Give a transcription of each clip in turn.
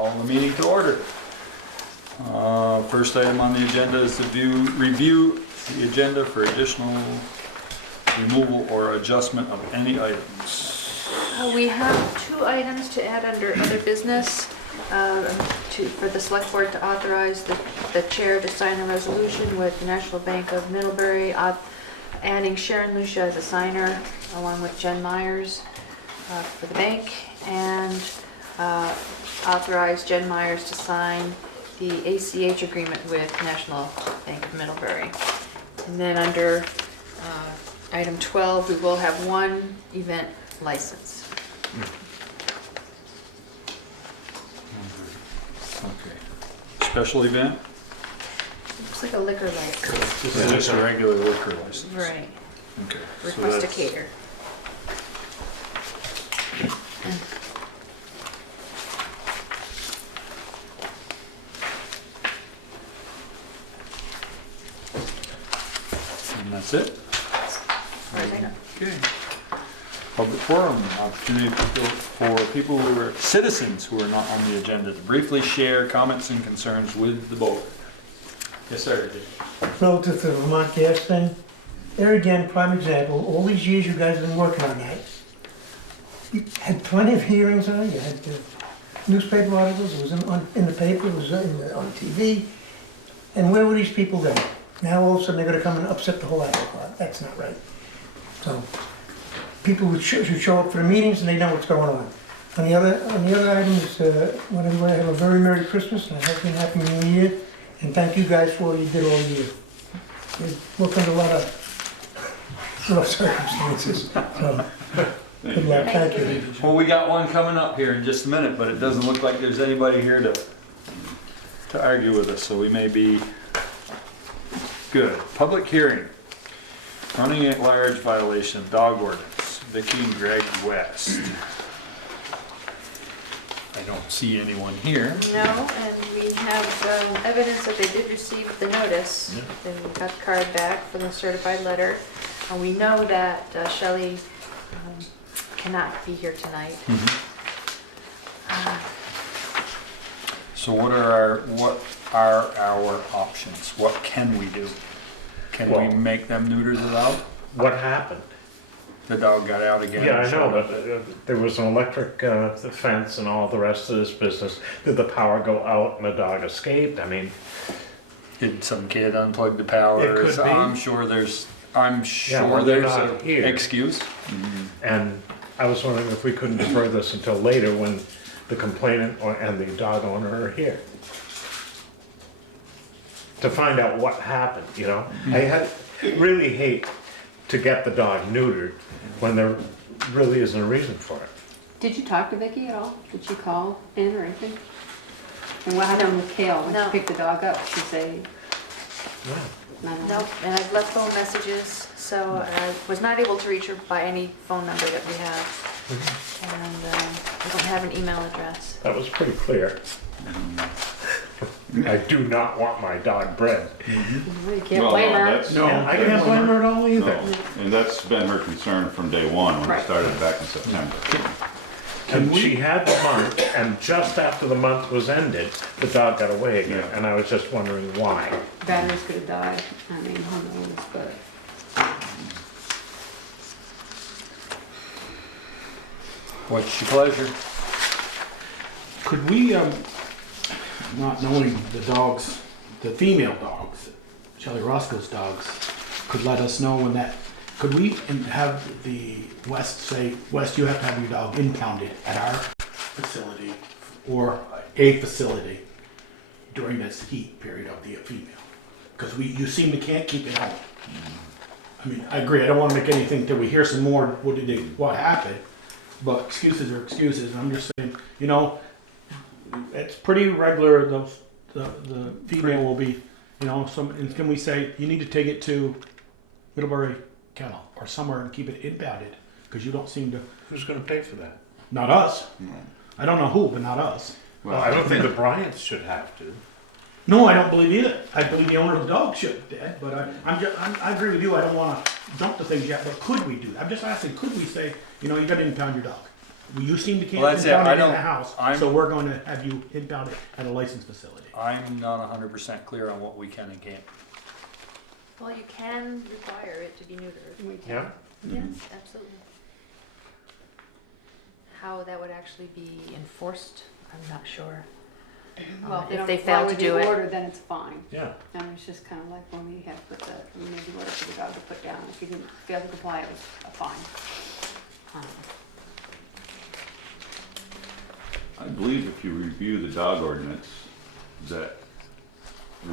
Call the meeting to order. First item on the agenda is to review the agenda for additional removal or adjustment of any items. We have 2 items to add under other business, for the select board to authorize the chair to sign a resolution with the National Bank of Middlebury, adding Sharon Lucia as a signer, along with Jen Myers for the bank, and authorize Jen Myers to sign the ACH agreement with National Bank of Middlebury. And then under item 12, we will have 1 event license. Okay. Special event? Looks like a liquor license. This is just a regular liquor license. Right. Okay. Request to cater. And that's it? Right. Okay. Public forum, opportunity for people who are citizens who are not on the agenda to briefly share comments and concerns with the board. Yes, sir. Relative to the Vermont gas thing, there again, prime example, all these years you guys have been working on that. You had plenty of hearings on it, you had newspaper articles, it was in the paper, it was on TV. And where were these people then? Now all of a sudden they're gonna come and upset the whole apple cart. That's not right. So, people should show up for the meetings and they know what's going on. On the other items, want everybody to have a very Merry Christmas and a Happy New Year. And thank you guys for what you did all year. We've worked under a lot of rough circumstances. So, good luck, thank you. Well, we got one coming up here in just a minute, but it doesn't look like there's anybody here to argue with us, so we may be good. Public hearing. Running at large violation of dog ordinance. Vicky and Greg West. I don't see anyone here. No, and we have evidence that they did receive the notice. Yeah. They got the card back for the certified letter. And we know that Shelley cannot be here tonight. So what are our options? What can we do? Can we make them neutered without? What happened? The dog got out again. Yeah, I know, but there was an electric fence and all the rest of this business. Did the power go out and the dog escaped? I mean, Did some kid unplug the power? It could be. I'm sure there's well, they're there's not an here. excuse. and I was wondering if we couldn't defer this until later when the complainant and the dog owner are here. To find out what happened, you know? I really hate to get the dog neutered when there really isn't a reason for it. Did you talk to Vicky at all? Did she call in or anything? And what happened with Kale when No. she picked the dog up? She say, No. Nope, and I've left phone messages, so I was not able to reach her by any phone number that we have. And I don't have an email address. That was pretty clear. I do not want my dog bred. well, you can't Well, blame no, her. that's- No, I can't blame her at all either. No, and that's been her concern from day one when it Right. started back in September. And she had the month, and just after the month was ended, the dog got away again, Yeah. and I was just wondering why. Batteries could have died. I mean, who knows, but. What's your pleasure? Could we, not knowing the dogs, the female dogs, Shelley Roscoe's dogs, could let us know when that, could we have the West say, West, you have to have your dog impounded at our facility or a facility during this heat period of the female? Because you seem to can't keep it home. I mean, I agree, I don't want to make anything till we hear some more, what happened, but excuses are excuses, and I'm just saying, you know, it's pretty regular, the female will be, you know, and can we say, you need to take it to Middlebury Kennel or somewhere and keep it impounded, because you don't seem to, Who's gonna pay for that? not us. I don't know who, but not us. Well, I don't think the Bryants should have to. No, I don't believe either. I believe the owner of the dog should, Dad, but I agree with you, I don't wanna jump to things yet, but could we do that? I'm just asking, could we say, you know, you gotta impound your dog? You seem to can't Well, that's it. impound I it in don't- the house, I'm- so we're going to have you impound it at a licensed facility. I'm not 100% clear on what we can and can't. Well, you can require it to be neutered. We can. Yeah, Yes, absolutely. How that would actually be enforced, I'm not sure. Well, If don't they fail follow to the do it. order, then it's fine. yeah. And it's just kind of like when we had put we made the order for the dog to put down. If you didn't fail to comply, it was a fine. I believe if you review the dog ordinance, that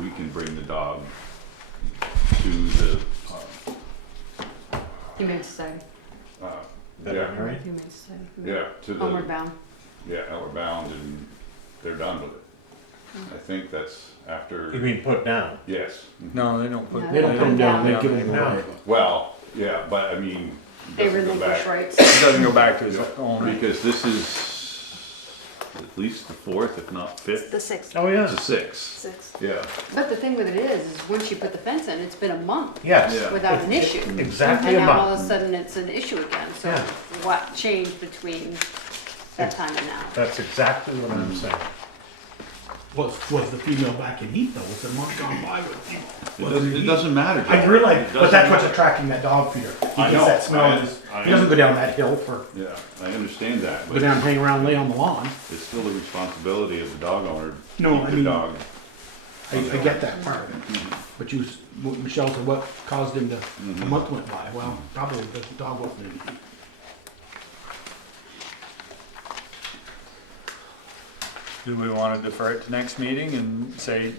we can bring the dog to the, Humane Society. yeah, Veterinary? Humane Society. yeah, to Homeward the, bound. yeah, outward bound, and they're done with it. I think that's You after, mean put down? yes. No, they don't put. No. They don't put them down, they Yeah. give them away. Well, yeah, but I mean, it They doesn't go relinquish back. rights. It doesn't go back to his Yeah, owner. because this is at least the fourth, if not fifth, The 6th. Oh, yeah. it's a sixth, 6th. yeah. But the thing with it is once you put the fence in, it's been a month Yes. Yeah. without an issue. Exactly And a now all of a month. sudden it's an issue again. So Yeah. what changed between that time and now? That's exactly what I'm saying. Was the female back in heat though? Was the month gone by with you? It doesn't matter. I Joe. realize, It but that's doesn't what's matter. attracting that dog feeder. He I gets know, that smell. I- He doesn't go down that hill for, Yeah, I understand that, go but down, hang around, lay on the lawn. it's still the responsibility of the dog owner to No, keep I the mean- dog. I get that part. But Michelle said, what caused him to, a month went by? Well, probably the dog wasn't in heat. Do we want to defer it to next meeting and say,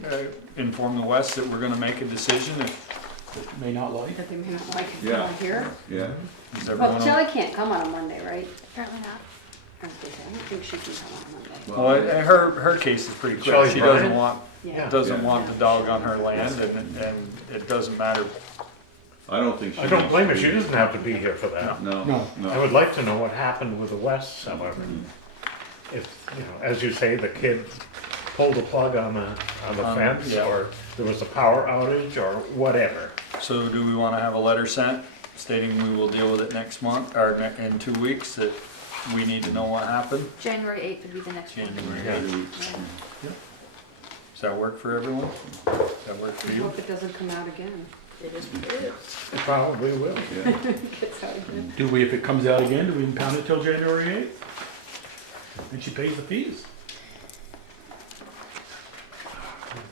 inform the West that we're gonna make a decision if, May not like. That they may not like it Yeah. on here? Yeah, is Well, everyone? Shelley can't come on a Monday, right? Apparently not. I was gonna say, I don't think she can come on a Monday. Well, her case is pretty quick. Shelley She doesn't Bryant? want, Yeah. doesn't Yeah. want the dog on her land and it doesn't matter. I don't think she. I don't needs blame to her, she be- doesn't have to be here for that. No, No. no. I would like to know what happened with the Wests, however. If, you know, as you say, the kid pulled the plug on the fence, yeah. or there was a power outage, or whatever. So do we want to have a letter sent stating we will deal with it next month, or in 2 weeks, that we need to know what happened? January 8th would be the next one. January Yeah. 8th. Does that work for everyone? Does that work for I you? hope it doesn't come out again. It is what it is. It probably will. Yeah. Gets out again. Do we, if it comes out again, do we impound it till January 8th? And she pays the fees.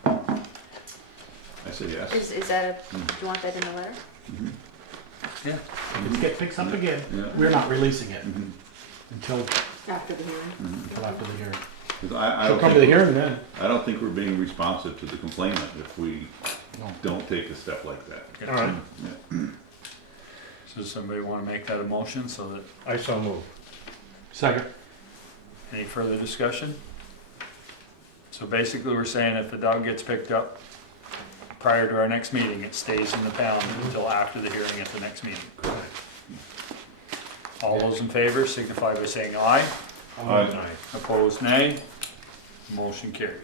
I said yes. Is that do you want that in the letter? Yeah. If it gets picked up again, Yeah. we're not releasing it Mhm. until After the hearing. after the hearing. 'Cause I She'll don't come to the think, hearing then. I don't think we're being responsive to the complainant if we No. don't take a step like that. All right, So does somebody want to make that a motion so that, I so move. Second. any further discussion? So basically, we're saying if the dog gets picked up prior to our next meeting, it stays in the pound until after the hearing at the next meeting. All those in favor signify by saying aye. Aye. Opposed, nay. Motion carried.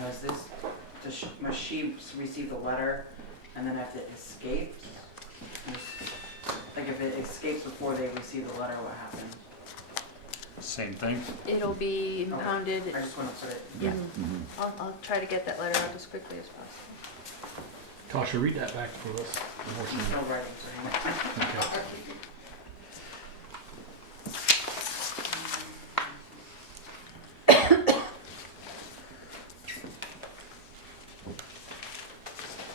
Now, is this, must she receive the letter and then have to escape? Like if it escapes before they receive the letter, what happens? Same thing. It'll be impounded. I just want to sort of, Yeah. I'll try to get that letter out as quickly as possible. Tasha, read that back for us. no writing for him. Okay.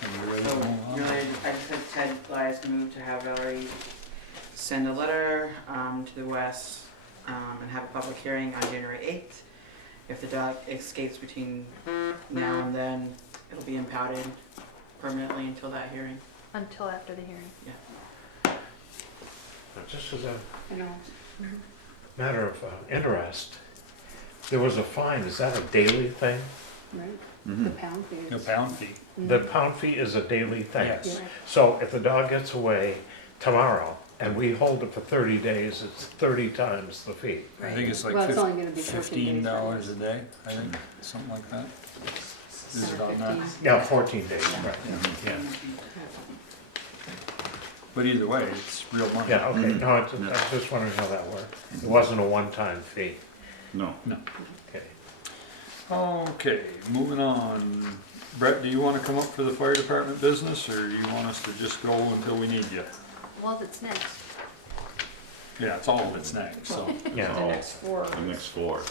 Are we ready So, to move on? really, I just had Ted Elias move to have Valerie send a letter to the West and have a public hearing on January 8th. If the dog escapes between now and then, it'll be impounded permanently until that hearing. Until after the hearing. Just as a You know, matter of interest, there was a fine, is that a daily thing? right? Mhm. The pound fee. No pound fee. The pound fee is a daily thing. Yes. Yeah. So if the dog gets away tomorrow and we hold it for 30 days, it's 30 times the fee. I think it's like Well, it's only gonna be 14 days. $15 a day, I think, something like that. Is it on that? 15. Yeah, 14 days, right, yeah. But either way, it's real money. Yeah, okay, no, I was just wondering how that worked. It wasn't a one-time fee. No. Okay. Okay, moving on. Brett, do you want to come up for the fire department business, or do you want us to just go until we need you? Well, that's next. Yeah, it's all of it's next, so. Yeah. The next four. The next floor.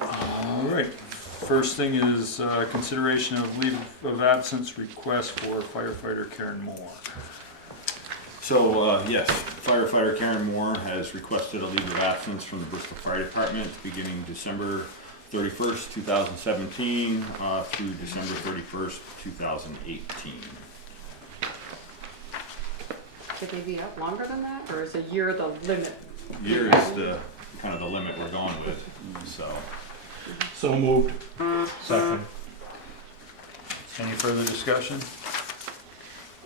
All right, first thing is consideration of leave of absence request for firefighter Karen Moore. So, yes, firefighter Karen Moore has requested a leave of absence from the Bristol Fire Department beginning December 31st, 2017 through December 31st, 2018. Could they be up longer than that, or is a year the limit? Year is the kind of the limit we're going with, so. So moved. Second. Any further discussion?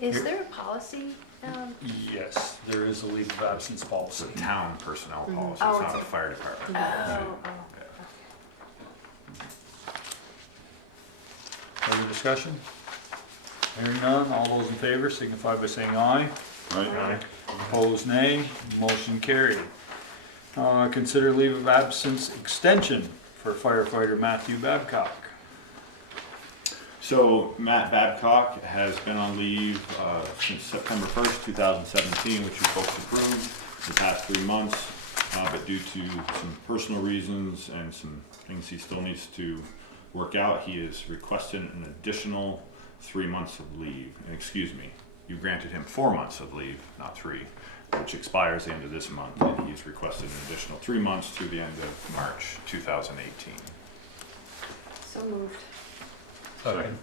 Is there a policy? Yes, there is a leave of absence It's policy. a town personnel policy, it's Oh, not it's a a- fire department Oh, policy. Further discussion? Hearing none, all those in favor signify by saying aye. Right? Opposed, nay. Motion carried. Consider leave of absence extension for firefighter Matthew Babcock. So Matt Babcock has been on leave since September 1st, 2017, which you folks approved the past 3 months. But due to some personal reasons and some things he still needs to work out, he has requested an additional 3 months of leave. And excuse me, you granted him 4 months of leave, not 3, which expires the end of this month. And he's requested an additional 3 months through the end of March 2018. So moved. Second.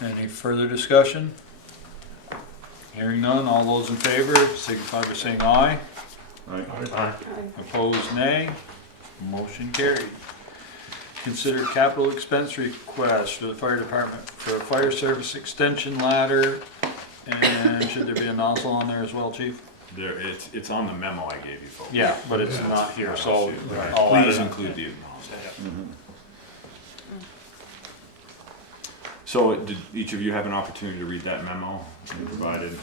Any further discussion? Hearing none, all those in favor signify by saying aye. Right? Aye. Opposed, nay. Motion carried. Consider capital expense request for the fire department for a fire service extension ladder. And should there be a nozzle on there as well, chief? There, it's on the memo I gave you folks. Yeah, but it's not here, so Right. I'll add Please it. include the acknowledgement. So did each of you have an opportunity to read that memo we provided?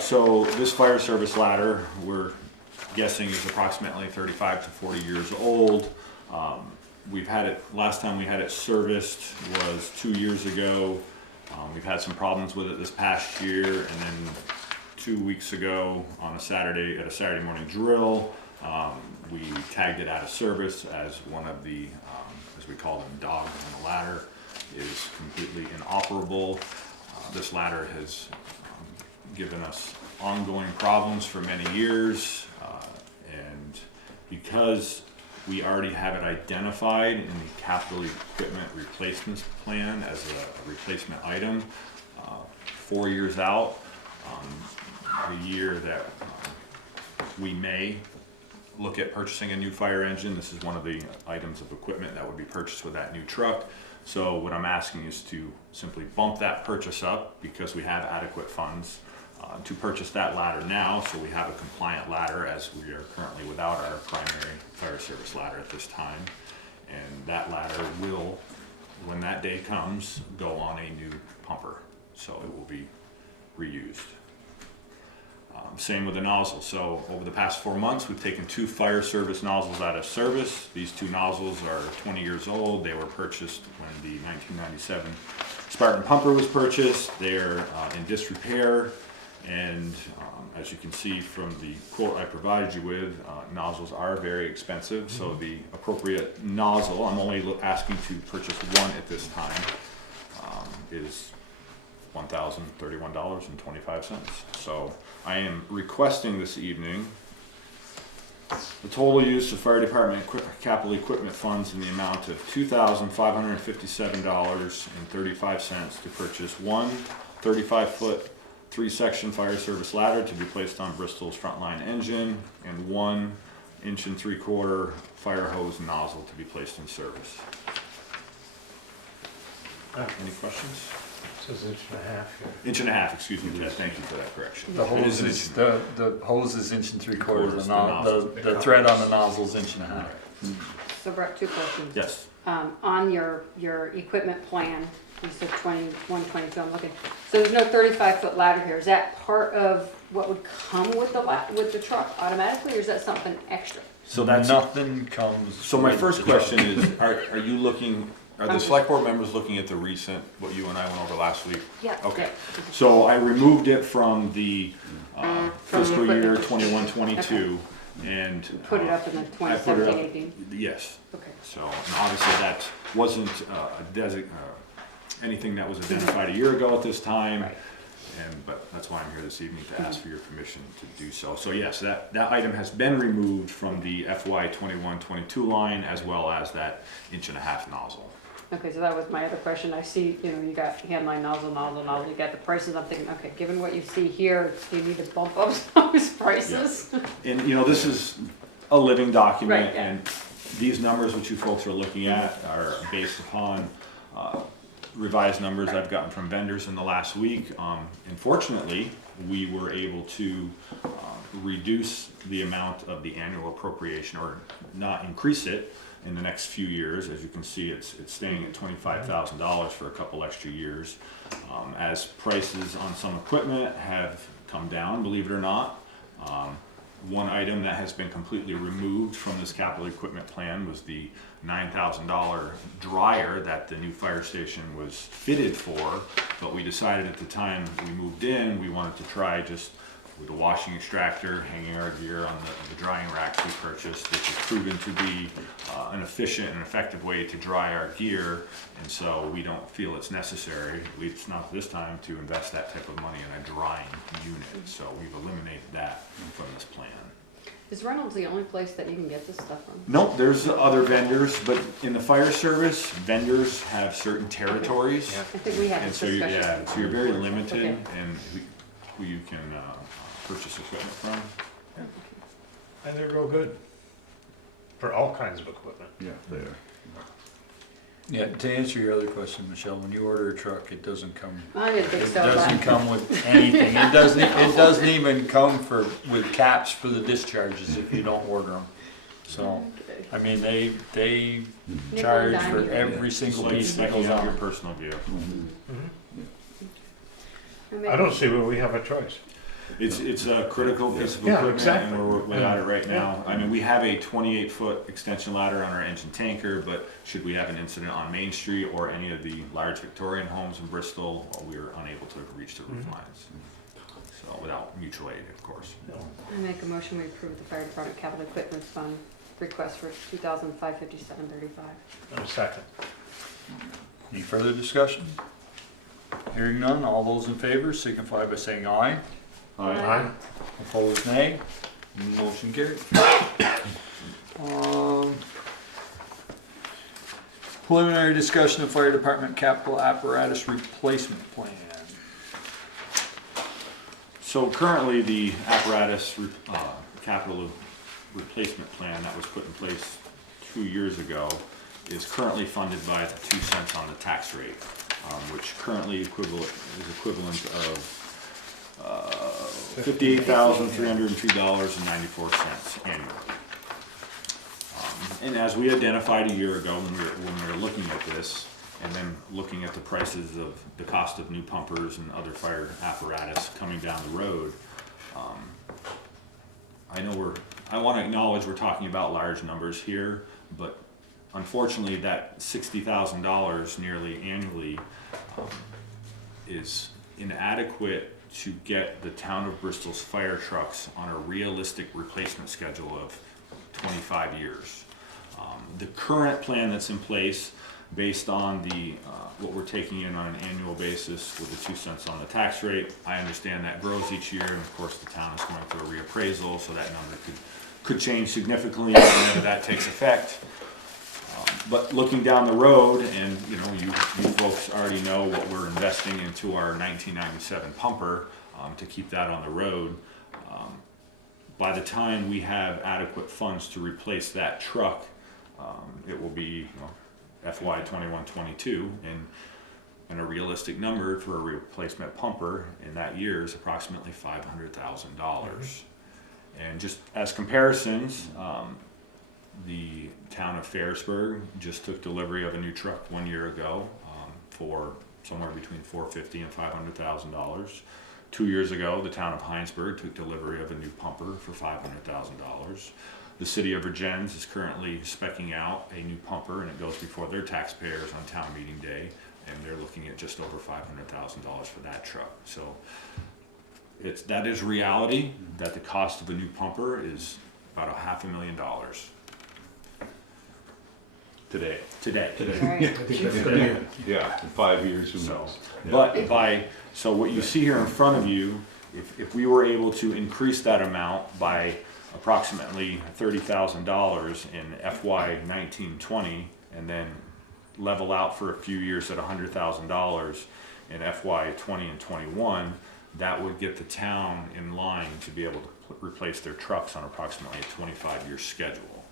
So this fire service ladder, we're guessing is approximately 35 to 40 years old. We've had it, last time we had it serviced was 2 years ago. We've had some problems with it this past year, and then 2 weeks ago on a Saturday, at a Saturday morning drill, we tagged it out of service as one of the, as we call them, dogs on the ladder is completely inoperable. This ladder has given us ongoing problems for many years, and because we already have it identified in the capital equipment replacement plan as a replacement item, 4 years out, the year that we may look at purchasing a new fire engine. This is one of the items of equipment that would be purchased with that new truck. So what I'm asking is to simply bump that purchase up because we have adequate funds to purchase that ladder now, so we have a compliant ladder as we are currently without our primary fire service ladder at this time. And that ladder will, when that day comes, go on a new pumper, so it will be reused. Same with the nozzle. So over the past 4 months, we've taken 2 fire service nozzles out of service. These 2 nozzles are 20 years old. They were purchased when the 1997 Spartan pumper was purchased. They're in disrepair, and as you can see from the quote I provided you with, nozzles are very expensive. So the appropriate nozzle, I'm only asking to purchase one at this time, is $1,031.25. So I am requesting this evening the total use of fire department capital equipment funds in the amount of $2,557.35 to purchase one 35-foot 3-section fire service ladder to be placed on Bristol's frontline engine and 1 1.75 inch fire hose nozzle to be placed in service. Any questions? It says 1.5 here. 1.5 inches, excuse me, Ted, thank you for that correction. The It hose is an is, inch. the hose is 1 3/4, The nozzle. the thread on the nozzle is 1.5 inches. So Brett, two questions. Yes. On your equipment plan, you said 120, so I'm looking, so there's no 35-foot ladder here. Is that part of what would come with the truck automatically, or is that something extra? So that's Nothing comes. So my with first the truck. question is, are you looking, are the select board members looking at the recent, what you and I went over last week? Yeah. Okay, Yeah. so I removed it from the From the fiscal year equipment. 21-22 and. Put it up in the I put it up- 2017-18? Yes, Okay. so and obviously that wasn't anything that was identified a year ago at this time. Right. But that's why I'm here this evening to ask for your permission to do so. So yes, that item has been removed from the FY 21-22 line, as well as that 1.5-inch nozzle. Okay, so that was my other question. I see, you know, you got handline nozzle, you got the prices. I'm thinking, okay, given what you see here, do you need to bump up those prices? And you know, this is a living document, Right, yeah. and these numbers which you folks are looking at are based upon revised numbers I've gotten from vendors in the last week. Unfortunately, we were able to reduce the amount of the annual appropriation, or not increase it in the next few years. As you can see, it's staying at $25,000 for a couple extra years. As prices on some equipment have come down, believe it or not. One item that has been completely removed from this capital equipment plan was the $9,000 dryer that the new fire station was fitted for, but we decided at the time we moved in, we wanted to try just with a washing extractor, hanging our gear on the drying racks we purchased, which has proven to be an efficient and effective way to dry our gear, and so we don't feel it's necessary, at least not this time, to invest that type of money in a drying unit. So we've eliminated that from this plan. Is Reynolds the only place that you can get this stuff from? Nope, there's other vendors, but in the fire service, vendors have certain territories. I think we had And this so you're, discussion. so you're very limited Okay. in who you can purchase equipment from. And they're real good for all kinds of equipment. Yeah, they are. Yeah, to answer your other question, Michelle, when you order a truck, it doesn't come. I didn't think It so. doesn't but- come with anything. It doesn't even come with caps for the discharges if you don't order them. So, Okay. I mean, they Nickel and charge dime for you. every It's single like piece that specking goes out your on. personal vehicle. I don't see where we have a choice. It's a critical piece of Yeah, equipment, exactly. and we're without it right now. I mean, we have a 28-foot extension ladder on our engine tanker, but should we have an incident on Main Street or any of the large Victorian homes in Bristol, we are unable to reach the roof lines. So without mutual aid, of course. I make a motion, we approve the fire department capital equipment fund request for $2,557.35. A second. Any further discussion? Hearing none, all those in favor signify by saying aye. Aye. Opposed, nay. Motion carried. Preliminary discussion of fire department capital apparatus replacement plan. So currently, the apparatus capital replacement plan that was put in place 2 years ago is currently funded by the 2 cents on the tax rate, which currently is equivalent of $58,302.94 annually. And as we identified a year ago when we were looking at this, and then looking at the prices of the cost of new pumpers and other fire apparatus coming down the road, I want to acknowledge we're talking about large numbers here, but unfortunately that $60,000 nearly annually is inadequate to get the town of Bristol's fire trucks on a realistic replacement schedule of 25 years. The current plan that's in place, based on the what we're taking in on an annual basis with the 2 cents on the tax rate, I understand that grows each year, and of course the town is going through a reappraisal, so that number could change significantly whenever that takes effect. But looking down the road, and you know, you folks already know what we're investing into our 1997 pumper to keep that on the road. By the time we have adequate funds to replace that truck, it will be FY 21-22, and a realistic number for a replacement pumper in that year is approximately $500,000. And just as comparisons, The town of Ferrisburg just took delivery of a new truck 1 year ago for somewhere between $450,000 and $500,000. 2 years ago, the town of Heinsberg took delivery of a new pumper for $500,000. The city of Virgins is currently speccing out a new pumper, and it goes before their taxpayers on town meeting day, and they're looking at just over $500,000 for that truck. So that is reality, that the cost of a new pumper is about $500,000 today. Right. I think that's good. Yeah, in 5 years, who So, knows? but so what you see here in front of you, if we were able to increase that amount by approximately $30,000 in FY 19-20, and then level out for a few years at $100,000 in FY 20 and 21, that would get the town in line to be able to replace their trucks on approximately a 25-year schedule.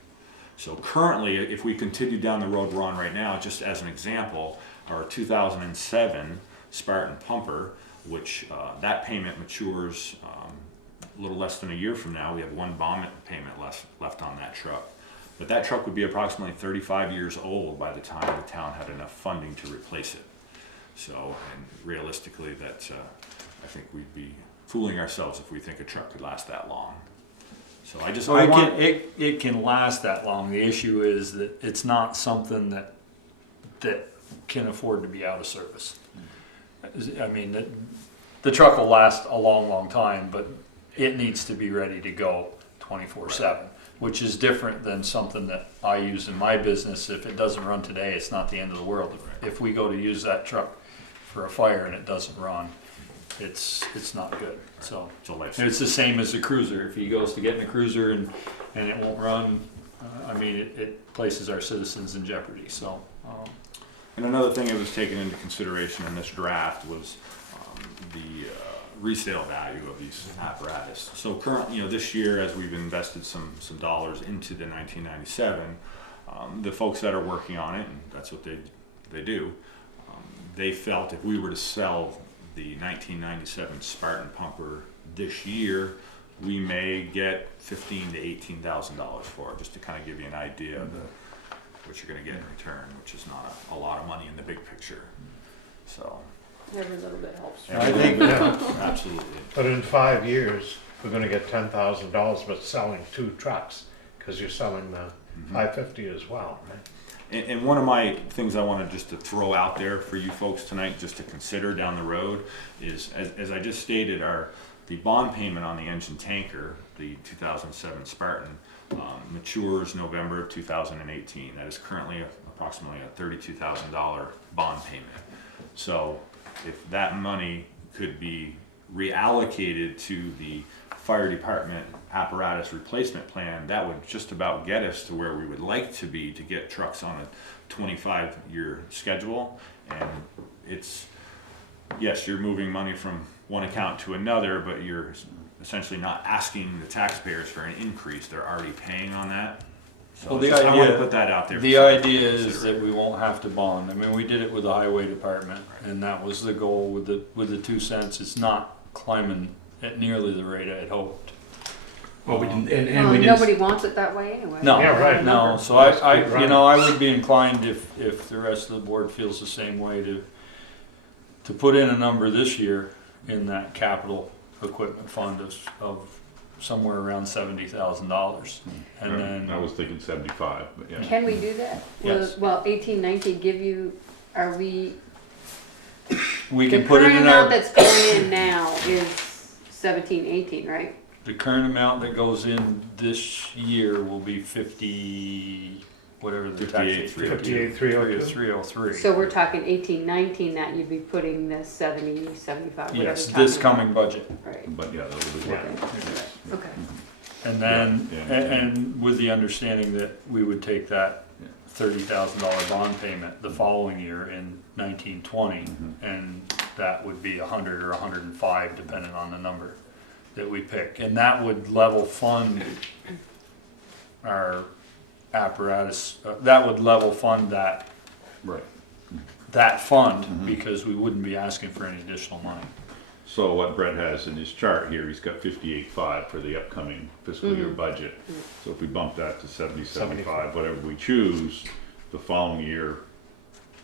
So currently, if we continue down the road we're on right now, just as an example, our 2007 Spartan pumper, which that payment matures a little less than a year from now. We have one bond payment left on that truck. But that truck would be approximately 35 years old by the time the town had enough funding to replace it. So, and realistically, that I think we'd be fooling ourselves if we think a truck could last that long. So So it can last that long. The issue is that it's not something that can afford to be out of service. I mean, the truck will last a long, long time, but it needs to be ready to go 24/7, which is different than something that I use in my business. If it doesn't run today, it's not the end of the world. If we go to use that truck for a fire and it doesn't run, it's not good. So it's the same as the cruiser. If he goes to get in a cruiser and it won't run, I mean, it places our citizens in jeopardy. So. And another thing that was taken into consideration in this draft was the resale value of these apparatus. So currently, this year, as we've invested some dollars into the 1997, the folks that are working on it, and that's what they do, they felt if we were to sell the 1997 Spartan pumper this year, we may get $15,000 to $18,000 for it, just to kind of give you an idea of what you're going to get in return, which is not a lot of money in the big picture. So Every little bit helps. I think absolutely. But in 5 years, we're gonna get $10,000, but selling 2 trucks, because you're selling the 550 as well, right? And one of my things I wanted just to throw out there for you folks tonight, just to consider down the road, is as I just stated, the bond payment on the engine tanker, the 2007 Spartan, matures November of 2018. That is currently approximately a $32,000 bond payment. So if that money could be reallocated to the fire department apparatus replacement plan, that would just about get us to where we would like to be to get trucks on a 25-year schedule. And yes, you're moving money from one account to another, but you're essentially not asking the taxpayers for an increase. They're already paying on that. So Well, I want to put that out there. The idea is that we won't have to bond. I mean, we did it with the highway department, and that was the goal with the 2 cents. It's not climbing at nearly the rate I had hoped. Well, we didn't, and Well, we didn't. nobody wants it that way anyway. No, Yeah, right. no. So I would be inclined if the rest of the board feels the same way to put in a number this year in that capital equipment fund of somewhere around $70,000, and then I was thinking 75, but yeah. Can we do that? Yes. Well, 1819 give you, are we, we the can put it current in amount our. that's going in now is 1718, right? The current amount that goes in this year will be 50, whatever the tax rate. 58,302. 303. So we're talking 1819 that you'd be putting the 70, 75, whatever. Yes, you're this talking coming budget. about. Right, But yeah, that would be Yeah. okay. And then, Yeah, yeah. and with the understanding that we would take that $30,000 bond payment the following year in 1920, and that would be 100 or 105, depending on the number that we pick. And that would level fund our apparatus, that would level fund that right. fund, because we wouldn't be asking for any additional money. So what Brett has in his chart here, he's got 58.5 for the upcoming fiscal year budget. So if we bump that to 70.75, whatever we choose, the following year,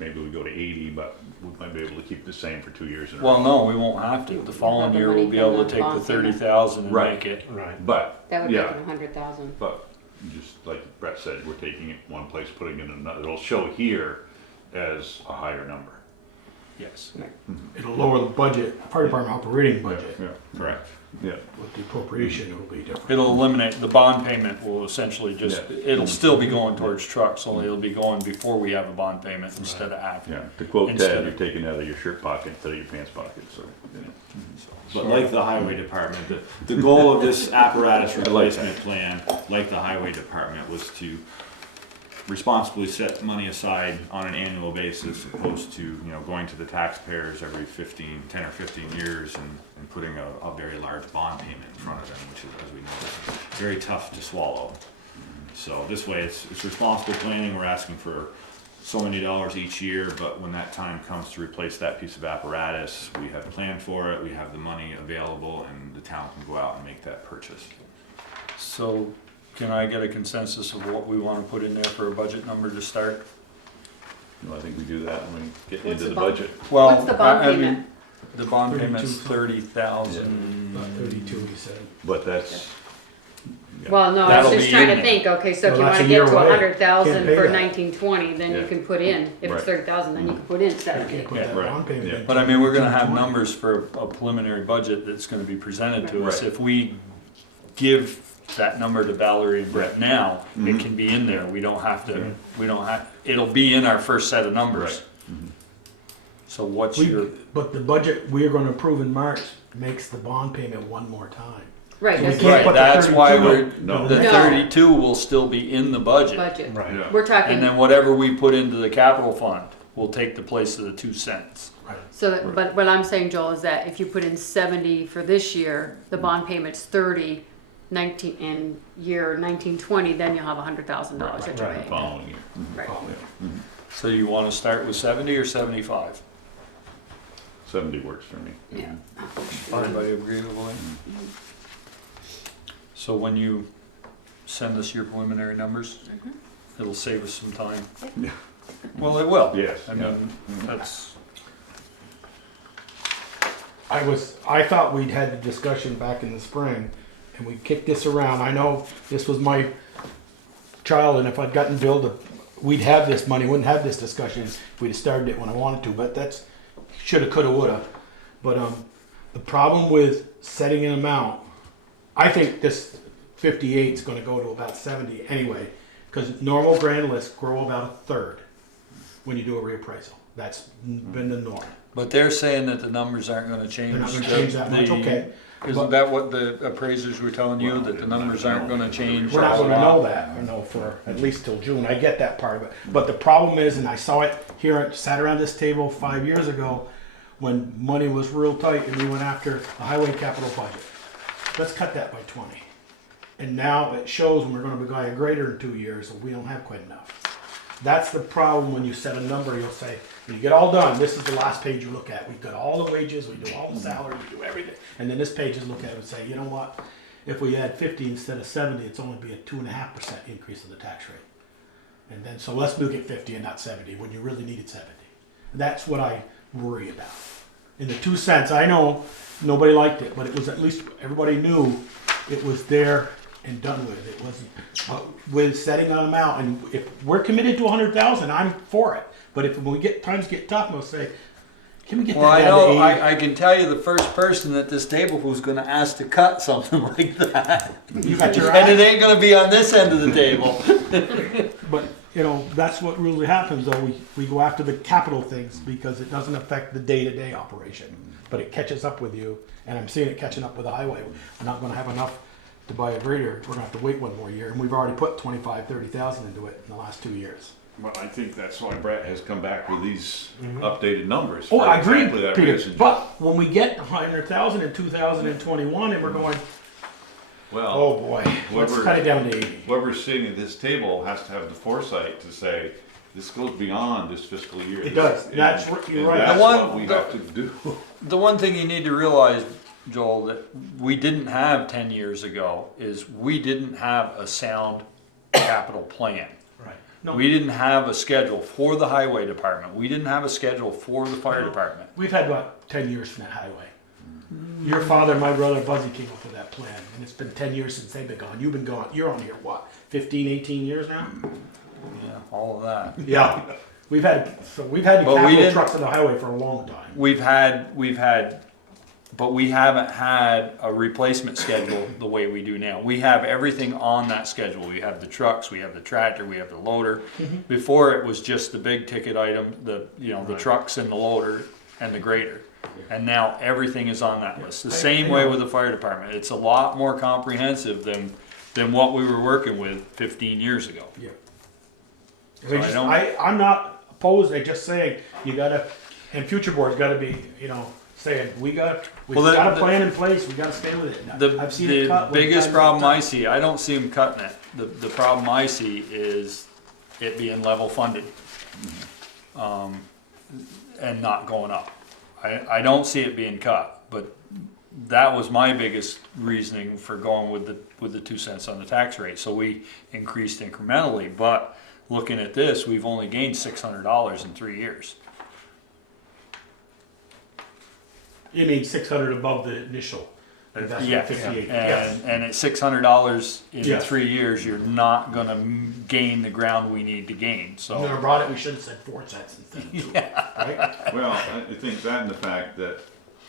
maybe we go to 80, but we might be able to keep the same for 2 years in a row. Well, no, we won't have to. The following year, we'll be able to take the 30,000 and Right. make it. Right. But, That would make yeah, it 100,000. but just like Brett said, we're taking it one place, putting it in another. It'll show here as a higher number. Yes. It'll lower the budget, fire department operating budget. Yeah, correct. Yeah. With the appropriation, it'll be different. It'll eliminate, the bond payment will essentially just, Yeah. it'll still be going towards trucks, only it'll be going before we have a bond payment instead of after. Yeah, to quote Instead Ted, of- you're taking it out of your shirt pocket instead of your pants pocket, so. Yeah. But like the highway department, the goal of this apparatus replacement plan, like the highway department, was to responsibly set money aside on an annual basis, opposed to, you know, going to the taxpayers every 10 or 15 years and putting a very large bond payment in front of them, which is, as we know, is very tough to swallow. So this way, it's responsible planning. We're asking for so many dollars each year, but when that time comes to replace that piece of apparatus, we have planned for it, we have the money available, and the town can go out and make that purchase. So can I get a consensus of what we want to put in there for a budget number to start? Well, I think we do that when we get What's into the the bump? budget. Well, What's the bond I mean, payment? The bond payment's 32. 30,000. About 32, he said. But that's, yeah. Well, no, I That'll was just be trying in to there. think, okay, so if Well, you that's wanna a get year to away. 100,000 Can't pay for that. 1920, then you Yeah. can put in, if Right. it's 30,000, then you can put in You 70. can't put Yeah, that right. bond payment Yeah. in. But I mean, we're gonna have 220. numbers for a preliminary budget that's gonna be presented to us. Right. If we give that number to Valerie and Brett now, it Mhm. can be in there. We don't have to, it'll be in our first set of numbers. Right. So what's We- your, But the budget we're gonna approve in March makes the bond payment one more time. Right, We that's can't right, put the that's why 32 we're, No. the No. 32 will still be in the budget. budget. Right. Yeah. We're And talking, then whatever we put into the capital fund will take the place of the 2 cents. so, but what I'm saying, Joel, is that if you put in 70 for this year, the bond payment's 30, 19, and year 1920, then you'll have $100,000 that you're Right. paying. Following year. Right. So you wanna start with 70 or 75? 70 works for me. Yeah. Everybody agree with William? So when you send us your preliminary numbers, it'll save us some time. Yeah. Well, it will. Yes, I yeah. mean, that's, I thought we'd had the discussion back in the spring, and we kicked this around. I know this was my child, and if I'd gotten billed, we'd have this money, wouldn't have this discussion if we'd have started it when I wanted to, but that's, shoulda, coulda, woulda. But, the problem with setting an amount, I think this 58 is gonna go to about 70 anyway, because normal grand lists grow about a third when you do a reappraisal. That's been the norm. but they're saying that the numbers aren't gonna change. They're not gonna change that much, The- okay. Isn't that what the appraisers were telling you, that the numbers aren't gonna change? We're not gonna know that, for at least till June, I get that part of it. But the problem is, and I saw it here, sat around this table 5 years ago, when money was real tight and we went after the highway capital budget. Let's cut that by 20. And now it shows when we're gonna be going a greater in 2 years, and we don't have quite enough. That's the problem when you set a number, you'll say, when you get all done, this is the last page you look at. We've got all the wages, we do all the salary, we do everything. And then this page is look at it and say, you know what? If we had 50 instead of 70, it's only be a 2.5% increase in the tax rate. And then, so let's look at 50 and not 70, when you really needed 70. That's what I worry about. In the 2 cents, I know nobody liked it, but it was at least, everybody knew it was there and done with. It wasn't, with setting an amount, and if we're committed to 100,000, I'm for it. But if when we get, times get tough, we'll say, can we get Well, I that down to know, 80? I can tell you the first person at this table who's gonna ask to cut something like that. You got your And it eye. ain't gonna be on this end of the table. But, you know, that's what really happens, though. We go after the capital things because it doesn't affect the day-to-day operation. But it catches up with you, and I'm seeing it catching up with the highway. We're not gonna have enough to buy a grader. We're gonna have to wait one more year, and we've already put 25, 30,000 into it in the last 2 years. Well, I think that's why Brett has come back with these updated numbers. Oh, for I agree, exactly that Peter, reason. but when we get 100,000 in 2021, and we're going, Well, oh boy, let's whoever- cut it down to 80. whoever's sitting at this table has to have the foresight to say, this goes beyond this fiscal year. It does. That's And- you're and right. That's The one- what we have to do. The one thing you need to realize, Joel, that we didn't have 10 years ago is we didn't have a sound capital plan. Right. No, We didn't have a schedule for the highway department. We didn't have a schedule for the fire department. we've had about 10 years from that highway. Your father and my brother Buzzy came up with that plan, and it's been 10 years since they've been gone. You've been gone. You're on here, what, 15, 18 years now? Yeah, all of that. Yeah. We've had the But we capital didn't- trucks on the highway for a long time. We've had, but we haven't had a replacement schedule the way we do now. We have everything on that schedule. We have the trucks, we have the tractor, we have the loader. Before it was just the big ticket item, the trucks and the loader and the grader. And now everything is on that list. The same way with the fire department. It's a lot more comprehensive than what we were working with 15 years ago. Yeah. So I'm not opposed, I'm just saying, you gotta, and future boards gotta be, saying, we've got a plan in place, we gotta stay with it. I've seen it cut. The biggest problem I see, I don't see them cutting it. The problem I see is it being level funded. And not going up. I don't see it being cut, but that was my biggest reasoning for going with the 2 cents on the tax rate. So we increased incrementally, but looking at this, we've only gained $600 in 3 years. You mean 600 above the initial investment, 58? Yes. And at $600 in Yes. 3 years, you're not gonna gain the ground we need to gain, When so. we brought it, we should have said 4 cents instead of 2, right? Well, I think that and the fact that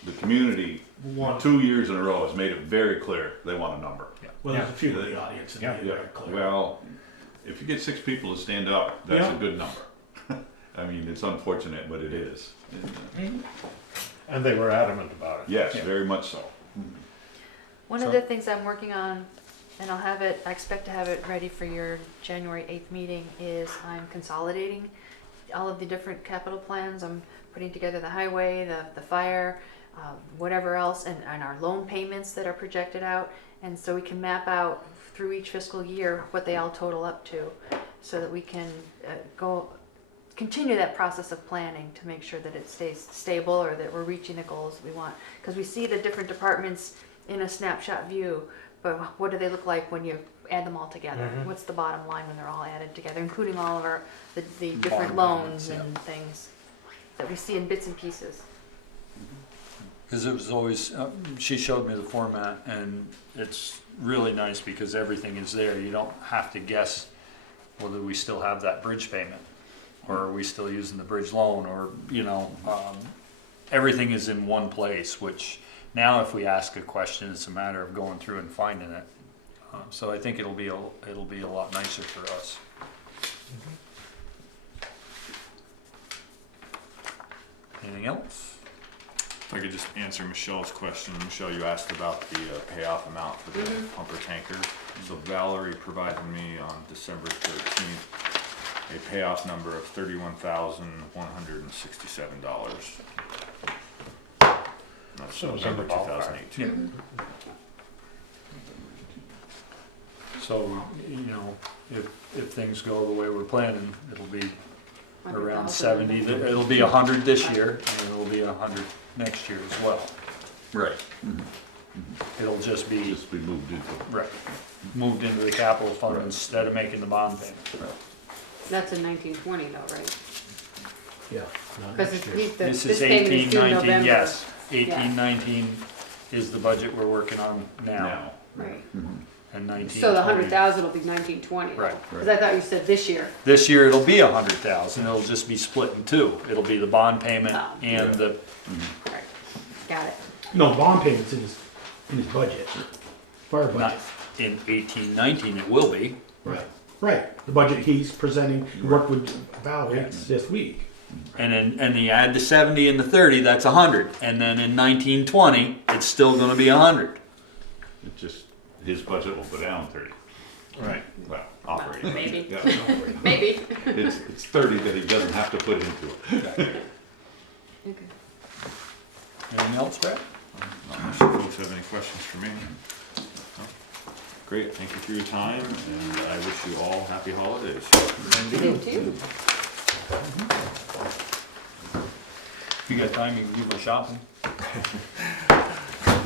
the community, One. 2 years in a row, has made it very clear they want a number. Well, there's a few in the audience that made it Yeah, very clear. well, if you get 6 people to stand up, that's a Yeah. good number. I mean, it's unfortunate, but it is. And they were adamant about it. Yes, very much so. One of the things I'm working on, and I expect to have it ready for your January 8th meeting, is I'm consolidating all of the different capital plans. I'm putting together the highway, the fire, whatever else, and our loan payments that are projected out. And so we can map out through each fiscal year what they all total up to, so that we can continue that process of planning to make sure that it stays stable or that we're reaching the goals we want. Because we see the different departments in a snapshot view, but what do they look like when you add them all together? What's the bottom line when they're all added together, including all of the different loans and things that we see in bits and pieces? Because it was always, she showed me the format, and it's really nice because everything is there. You don't have to guess whether we still have that bridge payment, or are we still using the bridge loan, or, everything is in one place, which now if we ask a question, it's a matter of going through and finding it. So I think it'll be a lot nicer for us. Anything else? If I could just answer Michelle's question. Michelle, you asked about the payoff amount for the pumper tanker. So Valerie provided me on December 13th a payoff number of $31,167. That's So it was in the November ballpark. 2018. So, if things go the way we're planning, it'll be around 70. It'll be 100 this year, and it'll be 100 next year as well. Right. It'll just be, Just be moved into. right, moved into the capital fund Right. instead of making the bond payment. That's in 1920 though, right? Yeah. not Because next year. This this is payment is 18, due 19, November. yes. 18, 19 is the budget we're working on now. Now. Right. And 19, So the 20. 100,000 will be 1920. Right. Because I thought you said this year. This year it'll be 100,000. It'll just be split in two. It'll be the bond payment Oh. and the, Right. Got it. No, bond payments in his budget, fire not budget. in 18, 19 it will be. Right. Right, the budget he's presenting, worked with Valerie this week. And you add the 70 and the 30, that's 100. And then in 1920, it's still gonna be 100. It just, his budget will go down 30. Right. Well, operating. Maybe. Yeah. Maybe. It's 30 that he doesn't have to put into it. Okay. Anything else, Brett? Not unless you folks have any questions for me. No? Great, thank you for your time, and I wish you all happy holidays. You too. If you got time, you can do my shopping.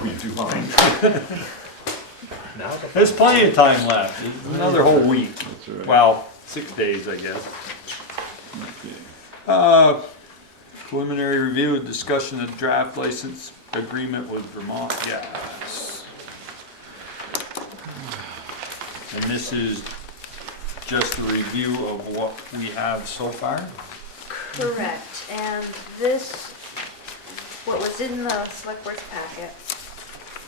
Be too high. Now the There's plenty of time left, another whole week. That's right. Well, 6 days, I guess. Okay. Preliminary review and discussion of draft license agreement with Vermont Gas. And this is just a review of what we have so far? Correct, and this, what was in the select board's packet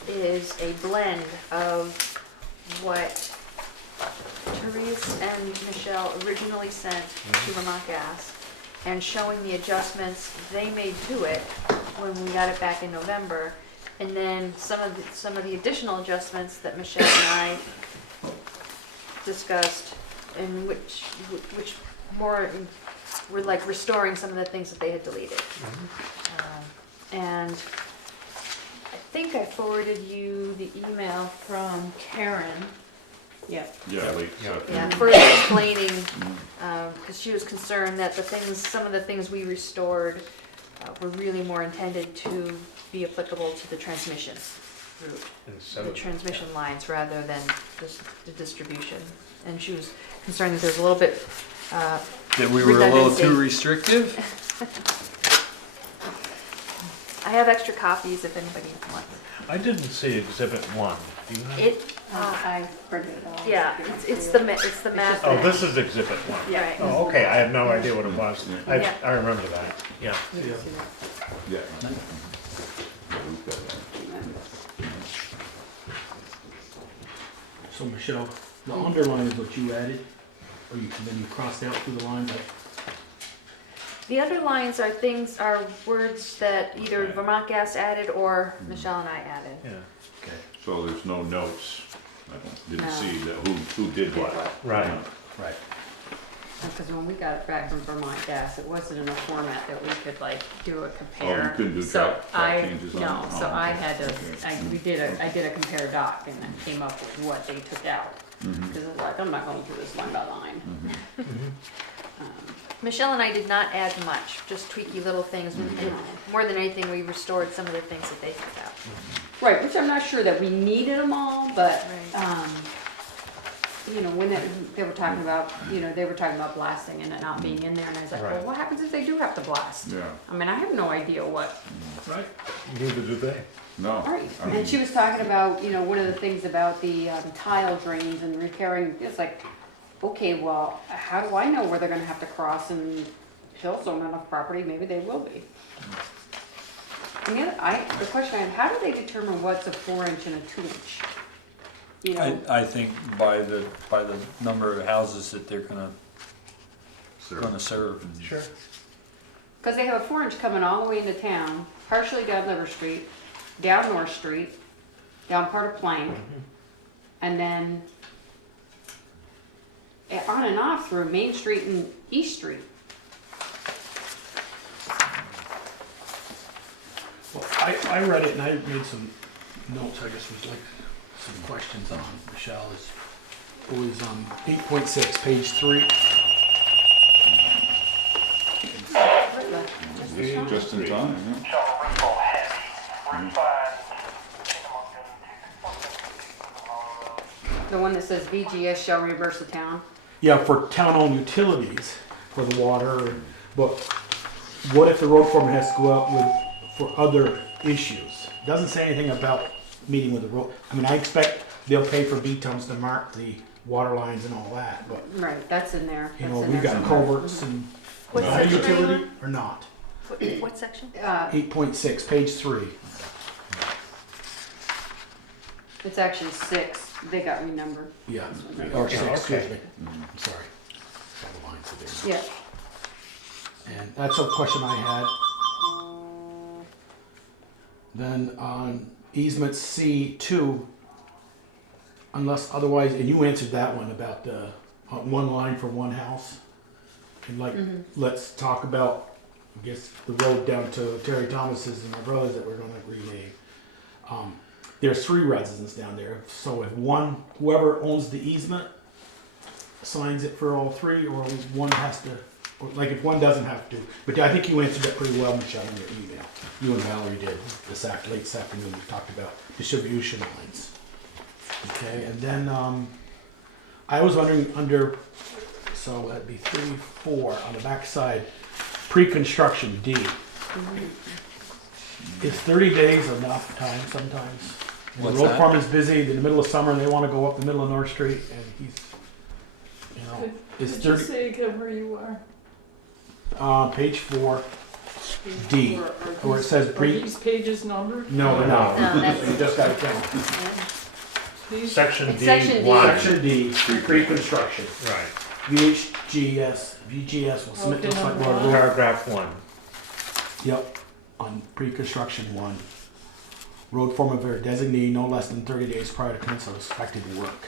is a blend of what Therese and Michelle originally sent to Vermont Gas, and showing the adjustments they made to it when we got it back in November, and then some of the additional adjustments that Michelle and I discussed, and which more were like restoring some of the things that they had deleted. And I think I forwarded you the email from Karen. Yep. Yeah, late Yeah. Yeah, September. further explaining, because she was concerned that some of the things we restored were really more intended to be applicable to the transmission route, Instead the of- transmission lines rather than the distribution. And she was concerned that there's a little bit, That we were a little redundancy. too restrictive? I have extra copies if anybody wants. I didn't see exhibit 1. Do you have? It, I printed it all. yeah, it's the map. Oh, that- this is exhibit 1. Yeah, right. Oh, okay, I had no idea what it was. Yeah. I remember that, yeah. Yeah. Yeah, we've got that. So Michelle, the underline is what you added, or then you crossed out through the lines, like, The underlines are words that either Vermont Gas added or Michelle and I added. Yeah. okay, So there's no notes. I didn't No. see that who did what. Right. right. Because when we got it back from Vermont Gas, it wasn't in a format that we could like do a Oh, compare. you couldn't do So track changes on it? No, so Oh, I okay. had to, Okay. I did a compare doc and then came up with what they took out. Mhm. Because it's like, I'm not going through this line by line. Mhm. Michelle and I did not add much, just tweaky little things. And more than anything, we restored some of the things that they took out. Right, which I'm not sure that we needed them all, but, Right. you know, when they were talking about, they were talking about blasting and it not being in there, and I was like, well, Right. what happens if they do have to blast? Yeah, I mean, I have no idea what. Right. Neither do they. no. Right, I mean, and she was talking about, one of the things about the tile drains and repairing, it's like, okay, well, how do I know where they're gonna have to cross and Hill's on enough property, maybe they will be. And the question I have, how do they determine what's a 4-inch and a 2-inch? You know, I think by the number of houses that they're gonna serve. Sure. because they have a 4-inch coming all the way into town, partially down Liver Street, down North Street, down part of Plank, and then on and off through Main Street and East Street. Well, I read it and I made some notes, I guess was like some questions on Michelle is, it was 8.6, page 3. Just in time, yeah. The one that says VGS shall reimburse the town. Yeah, for town-owned utilities, for the water, but what if the road foreman has to go out for other issues? Doesn't say anything about meeting with the road, I mean, I expect they'll pay for B-tums to mark the water lines and all that, but, Right, that's in there. you That's know, in we've there got somewhere. culverts and, What is that a section are you utility on? or not? What section? 8.6, page 3. It's actually 6. They got renumbered. Yeah, or 6, Yeah, excuse okay. me, I'm sorry. All the lines are there. Yeah. And that's a question I had. Then on easement C2, unless otherwise, and you answered that one about one line for one house. And like, let's talk about, I guess, the road down to Terry Thomas's and my brother's that we're gonna rename. There's 3 residents down there, so if whoever owns the easement signs it for all 3, or one has to Or like if one doesn't have to, but I think you answered that pretty well, Michelle, in your email. You and Valerie did late this afternoon, we talked about distribution lines. Okay, and then, I was wondering under, so that'd be 3, 4 on the back side, pre-construction D. Is 30 days enough time sometimes? And What's the road that? foreman's busy in the middle of summer and they wanna go up the middle of North Street and he's, you know, is Could you 30, say again where you are? page 4, D, Or are where it these- says Are pre, these pages numbered? no, they're not. No, that's- You just gotta count. These- Section It's D, section D. 1. Section D, pre-construction. Right, VGS will submit Okay, to the select number board. one. paragraph 1. Yep, on pre-construction 1. Road foreman or designee no less than 30 days prior to commencement of expected work.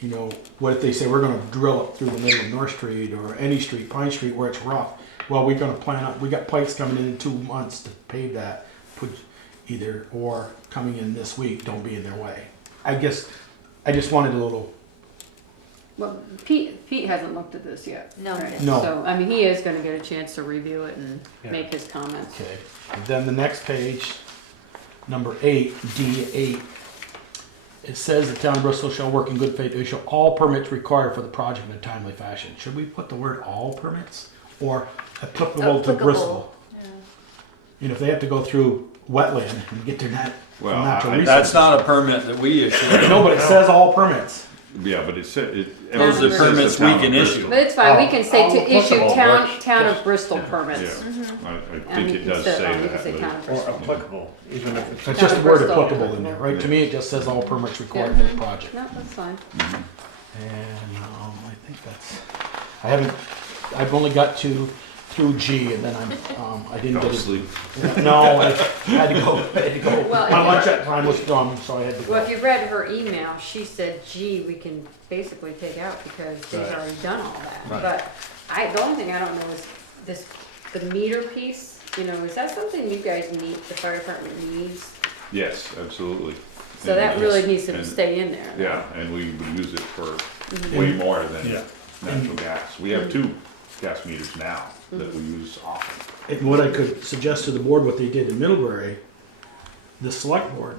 You know, what if they say we're gonna drill up through the middle of North Street or any street, Pine Street where it's rough? Well, we're gonna plan on, we got pipes coming in 2 months to pave that, put either, or coming in this week, don't be in their way. I guess, I just wanted a little, Well, Pete hasn't looked at this yet. No, he right? hasn't. No. So, I mean, he is gonna get a chance to review it and Yeah. make his comments. okay. And then the next page, number 8, D8. It says the town of Bristol shall work in good faith to issue all permits required for the project in a timely fashion. Should we put the word all permits or applicable to Applicable. Bristol? And if they have to go through wetland and get their Well, natural I- resources. That's not a permit that we issue. No, but it says all permits. Yeah, but it said, it. Those are it says permits the we town can of issue. Bristol. But it's fine, we Oh, can say all to issue applicable town works. of Bristol Yeah. permits. Yeah, I And think you it can does say- say oh, you can that, say but town it- of Or Bristol. applicable, even if It's it's. just the word Bristol. applicable in there, right? To me, it just says all permits required for the project. No, that's fine. And I think I've only got through G and then I didn't Don't get it. sleep. No, I had to go. Well, My if- lunch at time was done, so I had to Well, go. if you read her email, she said, gee, we can basically take out because they've Right. already done all that. Right. But the only thing I don't know is this, the meter piece, you know, is that something you guys need, the fire department needs? Yes, absolutely. So that And- really needs to and- stay in there. Yeah, and we use it for Mhm. way more than Yeah. natural gas. We have 2 gas meters now that we use often. And what I could suggest to the board, what they did in Middlebury, the select board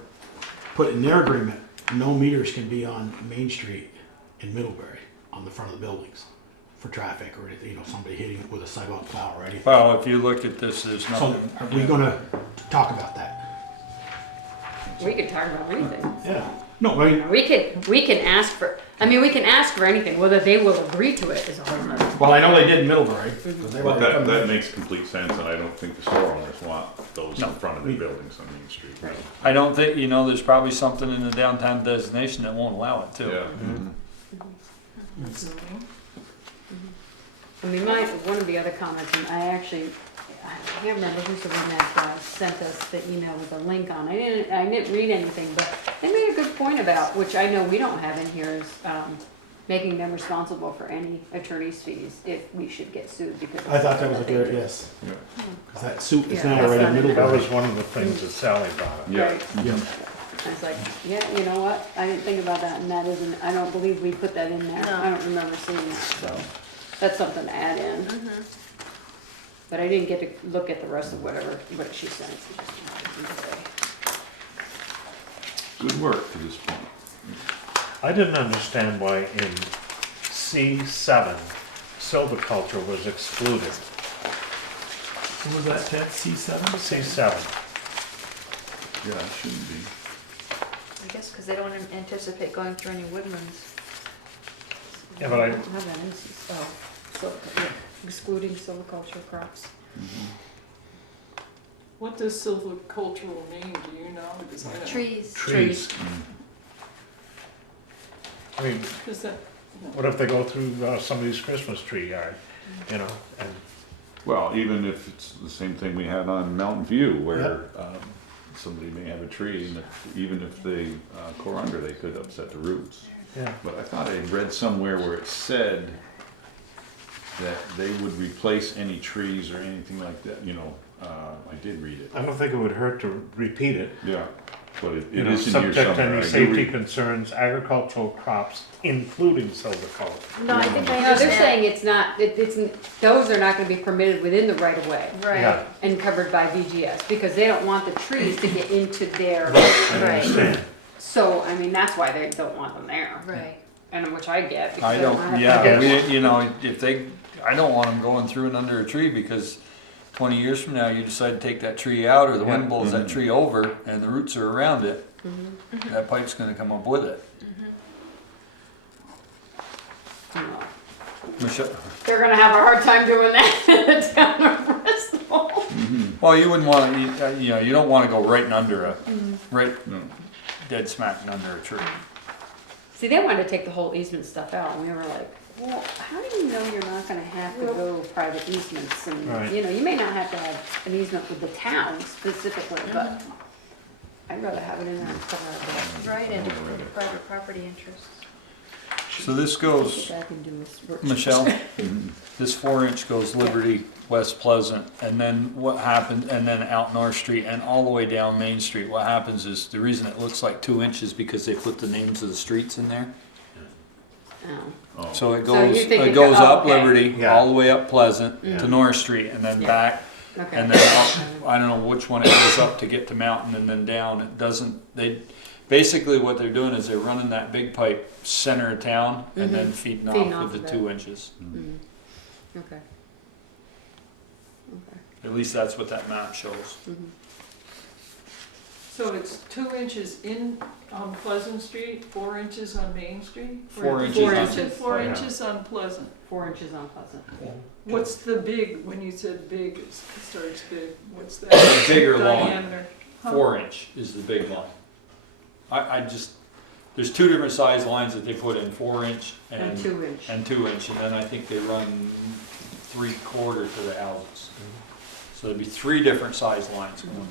put in their agreement, no meters can be on Main Street in Middlebury on the front of the buildings for traffic or anything, you know, somebody hitting it with a sidewalk plow or anything. Well, if you look at this, there's So nothing. are we gonna talk about that? We could talk about anything. Yeah. No, I mean, We can ask for, we can ask for anything, whether they will agree to it is a whole nother. well, I know they did in Middlebury. 'Cause they But were coming that in. makes complete sense, and I don't think the store owners want those No. in front of their buildings on Main Street. Right. I don't think, there's probably something in the downtown designation that won't allow it too. Yeah. One of the other comments, and I can't remember who's the one that sent us the email with the link on. I didn't read anything, but they made a good point about, which I know we don't have in here, is making them responsible for any attorney's fees if we should get sued because. of I thought that was a something good, they do. yes. Yeah. Cause that suit is Yeah, now that's already not in in there. That Middlebury. was one of the things that Sally brought up. Yeah. Right. Yeah. I was like, yeah, you know what? I didn't think about that, and that isn't, I don't believe we put that in there. No. I don't remember seeing that, so that's something to add in. But I didn't get to look at the rest of what she sent. Good work to this point. I didn't understand why in C7, silviculture was excluded. What was that, Ted? C7? C7. Yeah, it shouldn't be. I guess because they don't anticipate going through any woodlands. Yeah, but I- don't have that in excluding silviculture crops. What does silvicultural mean, do you know? Because I don't. Trees. Trees. I mean, Because that, what if they go through somebody's Christmas tree yard, you know, and Well, even if it's the same thing we had on Mountain View, where somebody may have a tree, and even if they core under, they could upset the roots. yeah. But I thought I read somewhere where it said that they would replace any trees or anything like that, I did read it. I don't think it would hurt to repeat it. Yeah. but it You know, is in here subject to somewhere. any I do safety read- concerns, agricultural crops, including silviculture. No, I think I No, they're understand. saying it's not, those are not gonna be permitted within the right of way Right, Yeah, and covered by VGS, because they don't want the trees to get into their, I Right. understand. so, I mean, that's why they don't want them there. right. And which I get, because I they don't wanna don't, have to. yeah, Yes. we, you know, if they, I don't want them going through and under a tree because 20 years from now, you decide to take that tree out or the wind Yeah. blows that tree over and the roots are around it, Mm-hmm. that pipe's gonna come up with it. No. Michelle, They're gonna have a hard time doing that in the town of Bristol. well, you wouldn't want to, you know, you don't want to go right and under a, right No. dead smack and under a tree. See, they wanted to take the whole easement stuff out, and we were like, well, how do you know you're not gonna have to go private easements? And, Right. you know, you may not have to have an easement with the town specifically, but I'd rather have it in there and cover our Right, and for the private property interests. So this butt. goes, Get back and do this work. Michelle, this 4-inch goes Liberty, West Pleasant, and then what happened, and then out North Street and all the way down Main Street. What happens is, the reason it looks like 2 inches because they put the names of the streets in there. Oh. Oh. So it So goes, you think it it goes go- up okay. Liberty, Yeah. all the way up Pleasant Yeah. to North Street, and then Yeah. back, Okay. and then up, I don't know which one it goes up to get to Mountain and then down. It doesn't, basically what they're doing is they're running that big pipe center of town and then feeding Feeding off off with of the it. 2 inches. Mm. Okay. Okay. At least that's what that map shows. So it's 2 inches in on Pleasant Street, 4 inches on Main Street? 4 inches Four on- inches. 4 Yeah. inches on Pleasant. 4 inches on Pleasant. What's the big, when you said big, it starts big, what's that? Big or long? Diameter? Huh? 4-inch is the big line. I just, there's 2 different size lines that they put in, 4-inch And and 2 inch. and 2-inch, and then I think they run 3/4 to the houses. So there'd be 3 different size lines going in.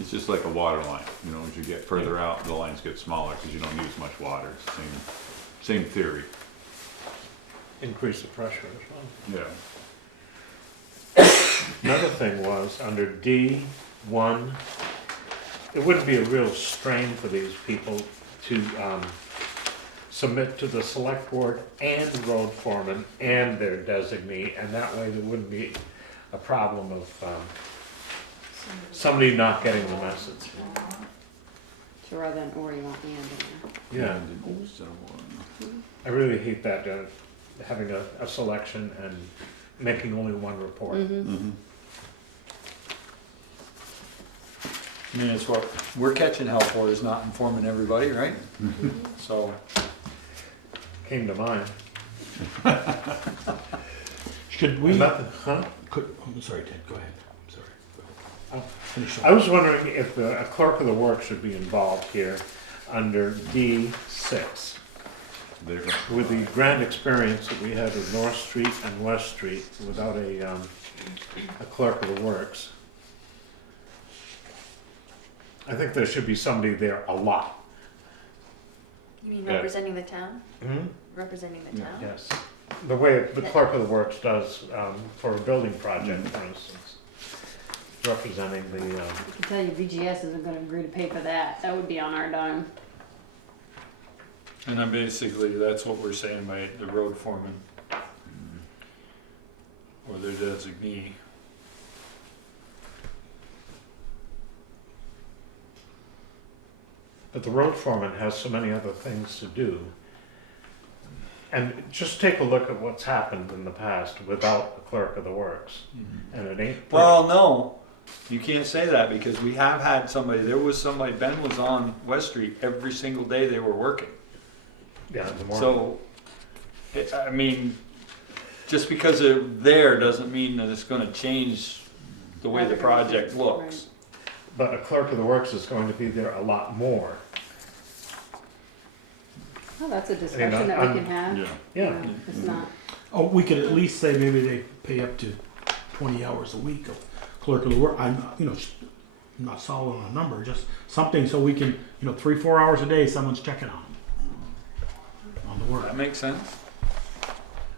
It's just like a water line, you know, as you get further out, the lines get smaller because you don't use much water. It's the same theory, Increase the pressure as well. yeah. Another thing was, under D1, it wouldn't be a real strain for these people to submit to the select board and road foreman and their designee, and that way there wouldn't be a problem of somebody not getting the message. So rather than or, you want and in there. Yeah, I really hate that, having a selection and making only one report. Mm-hmm. I mean, it's what we're catching hell for, is not informing everybody, right? So, Came to mind. Should we, Nothing, huh? I'm sorry, Ted, go ahead. I'm sorry. Go ahead. Finish up. I was wondering if a clerk of the works should be involved here under D6. There. With the grand experience that we had with North Street and West Street without a clerk of the works, I think there should be somebody there a lot. You mean Yeah. representing the town? Hmm? Representing the town? Yes. The way the clerk of the works does for a building project, for instance, representing the, I can tell you VGS isn't gonna agree to pay for that. That would be on our dime. and then basically, that's what we're saying by the road foreman. Or their designee. but the road foreman has so many other things to do. And just take a look at what's happened in the past without the clerk of the works. And it ain't pretty. Well, no, you can't say that because we have had somebody, there was somebody, Ben was on West Street every single day they were working. Yeah, the more. So, I mean, just because they're there doesn't mean that it's gonna change the way the project looks. But a clerk of the works is going to be there a lot more. Oh, that's a discussion that we can have. Yeah. Yeah. It's not, Oh, we could at least say maybe they pay up to 20 hours a week of clerk of the work. I'm not solid on a number, just something so we can, 3-4 hours a day, someone's checking on them. On the work, That makes sense.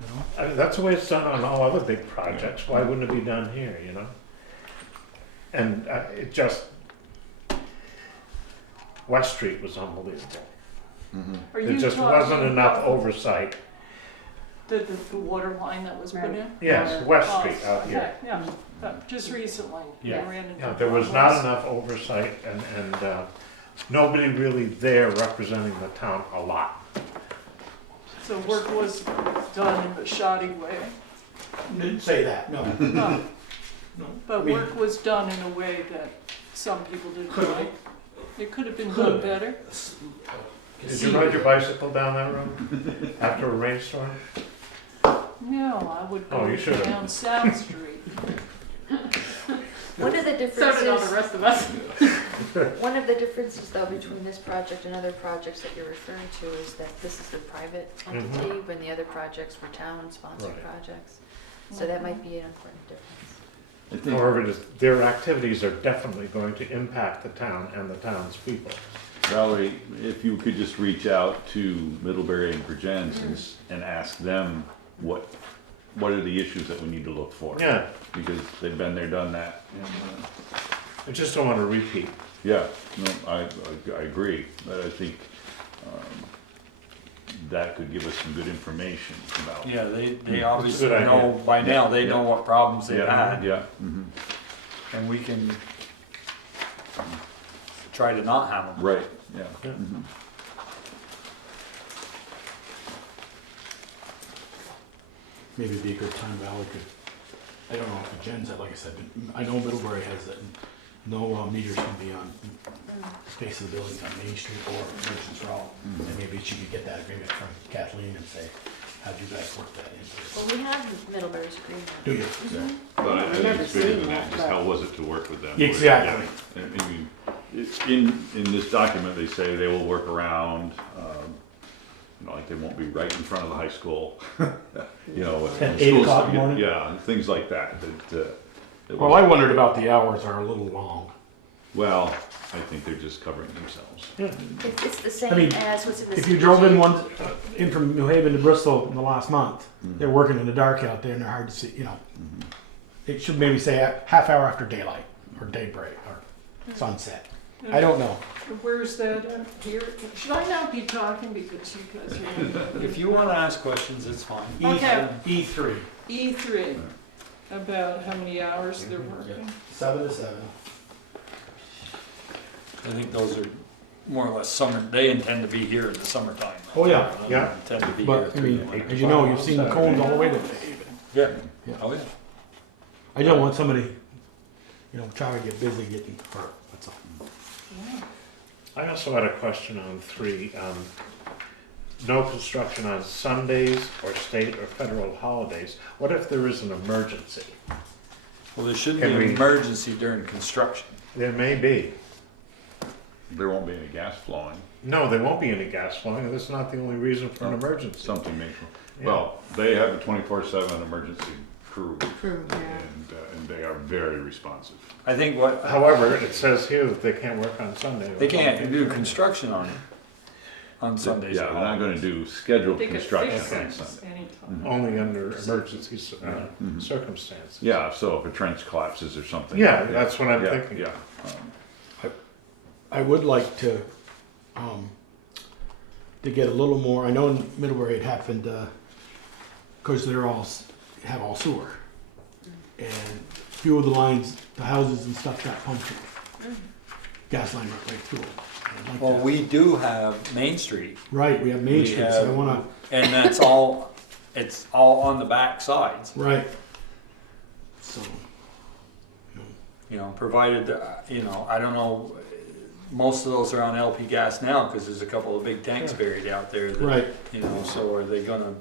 you know? I mean, that's the way it's done on all other big projects. Why wouldn't it be done here, you know? And it just, West Street was unbelievable. Are There you just talking wasn't enough about oversight. The water line that was put in? Yes, Or- West oh, Street out here. okay, yeah, just recently. Yeah. I ran into Yeah, there was not problems. enough oversight and nobody really there representing the town a lot. So work was done in a shoddy way. Didn't say that, no. No, No. but I mean- work was done in a way that some people didn't Could like. It could have been Could done have. better. Did you ride your bicycle down that road after a rainstorm? No, I would Oh, you go should've. down South Street. One of the So did all the differences, rest of us. one of the differences though between this project and other projects that you're referring to is that this is a private entity when the other projects were town-sponsored Right. projects. So that might be an important difference. I think, However, their activities are definitely going to impact the town and the townspeople. Valerie, if you could just reach out to Middlebury and Virgins and ask them what are the issues that we need to look for? Yeah, Because they've been there, done that. And, I just don't want to repeat. yeah, no, I agree, but I think that could give us some good information about. Yeah, they That's obviously a good idea. know, by now, they know what problems they've Yeah, had, yeah. Mhm. and we can try to not have them. Right, yeah. Yeah. Mhm. Maybe it'd be a good time, Valerie could, I don't know if the Jen's, like I said, but I know Middlebury has that, no meters can be on space of the buildings on Main Street or Merchants Row. And maybe she could get that agreement from Kathleen and say, how'd you guys work that into it? Well, we have Middlebury's agreement. Do you? Yeah. But I think never it's bigger seen than that, that, just but- how was it to work with them? Exactly. I mean, in this document, they say they will work around, you know, like they won't be right in front of the high school. You know. when At the 8 schools- o'clock in the morning? Yeah, things like that, that Well, I wondered about the hours are a little long. well, I think they're just covering themselves. It's the I mean, same as what's in the. If you drove in CBG. in from New Haven to Bristol in the last month, they're working in the dark out there and they're hard to see, you know. It should maybe say a half hour after daylight or daybreak or sunset. I don't know. Where's that here? Should I not be talking because you guys are If you wanna ask questions, it's fine. Okay. E3, E3, about how many hours they're working? 7 to 7. I think those are more or less summer, they intend to be here in the summertime. Oh, yeah. They Yeah. Intend to be here. But, I through mean, the winter. as you know, you've seen the cones all the way to Haven. Yeah, Yeah. oh yeah. I don't want somebody, you know, trying to get busy getting hurt, that's all. I also had a question on 3. No construction on Sundays or state or federal holidays. What if there is an emergency? Well, there shouldn't be Can an we- emergency during construction. There may be. There won't be any gas flowing, No, there won't be any gas flowing. That's not the only reason for an emergency. something may, Yeah. well, they have a 24/7 emergency crew. True, yeah. And they are very responsive. I think what, However, it says here that they can't work on Sunday. they can't do construction on Sundays. Yeah, they're not gonna do scheduled They could construction fix on it Sunday. anytime. Only under emergency circumstances. Yeah, so if a trench collapses or something. Yeah, that's what I'm Yeah, thinking. Yeah. I would like to get a little more, I know in Middlebury it happened, cause they're all, have all sewer. And a few of the lines, the houses and stuff got punctured. Gas line went right through it. I'd like Well, to- we do have Main Street, Right, we have Main we Street, so I have- wanna, and that's all, it's all on the back sides. right. So, You know, provided, you know, I don't know, most of those are on LP gas now, cause there's a couple of big tanks buried out there. that, right, You know, so are they gonna,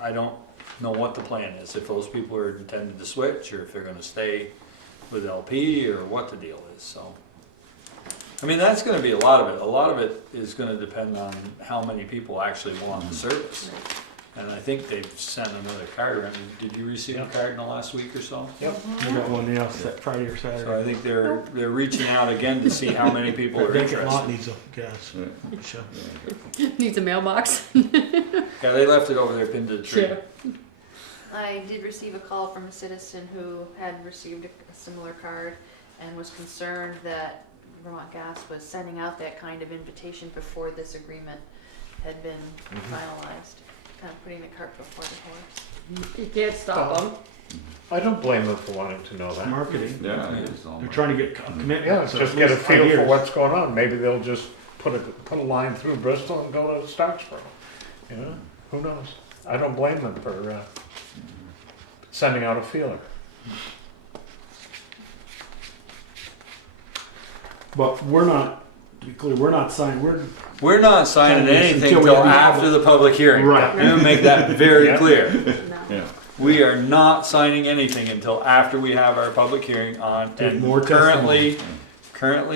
I don't know what the plan is, if those people are intended to switch, or if they're gonna stay with LP, or what the deal is, so. I mean, that's gonna be a lot of it is gonna depend on how many people actually want the service. And I think they've sent another card around, did you receive a Yep. card in the last week or so? Yep. I got one, yeah, set Friday or So I Saturday. think they're reaching out again to see how many people are Vacant lot interested. needs a gas. Sure. Needs a mailbox. Yeah, they left it over there pinned to the tree. Yeah. I did receive a call from a citizen who had received a similar card. and was concerned that Vermont Gas was sending out that kind of invitation before this agreement had been finalized, kind of putting the cart before the horse. You can't stop them. I don't blame them for wanting to know that. Marketing. Yeah, it is all. They're trying to get a commitment. Yeah, so just at get a least 5 feel for years. what's going on. Maybe they'll just put a line through Bristol and go to Starksboro. You know, who knows? I don't blame them for sending out a feeler. But we're not, to be clear, we're not signing, We're not signing Signing this anything until we until have the after public- the public hearing. Right. Let me make that very Yeah. clear. No. Yeah. We are not signing anything until after we have our public hearing on, Take and more currently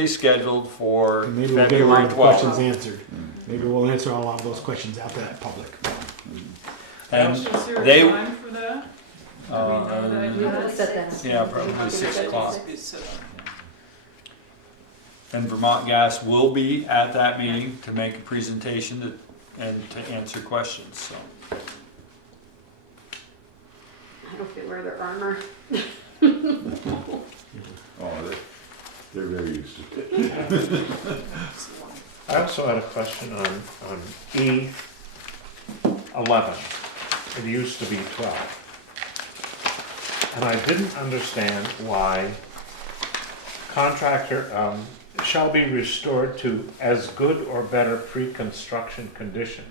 scheduled for maybe we'll get a lot February of the questions 12th. answered. Maybe we'll answer a lot of those questions out to that public. And Is there they, a time for that? Do we know that? We will set that up. yeah, probably 6 o'clock. It's set up. And Vermont Gas will be at that meeting to make a presentation and to answer questions, so. I hope they wear their armor. Oh, they're very used to it. I also had a question on E11. It used to be 12. And I didn't understand why contractor shall be restored to as good or better pre-construction condition.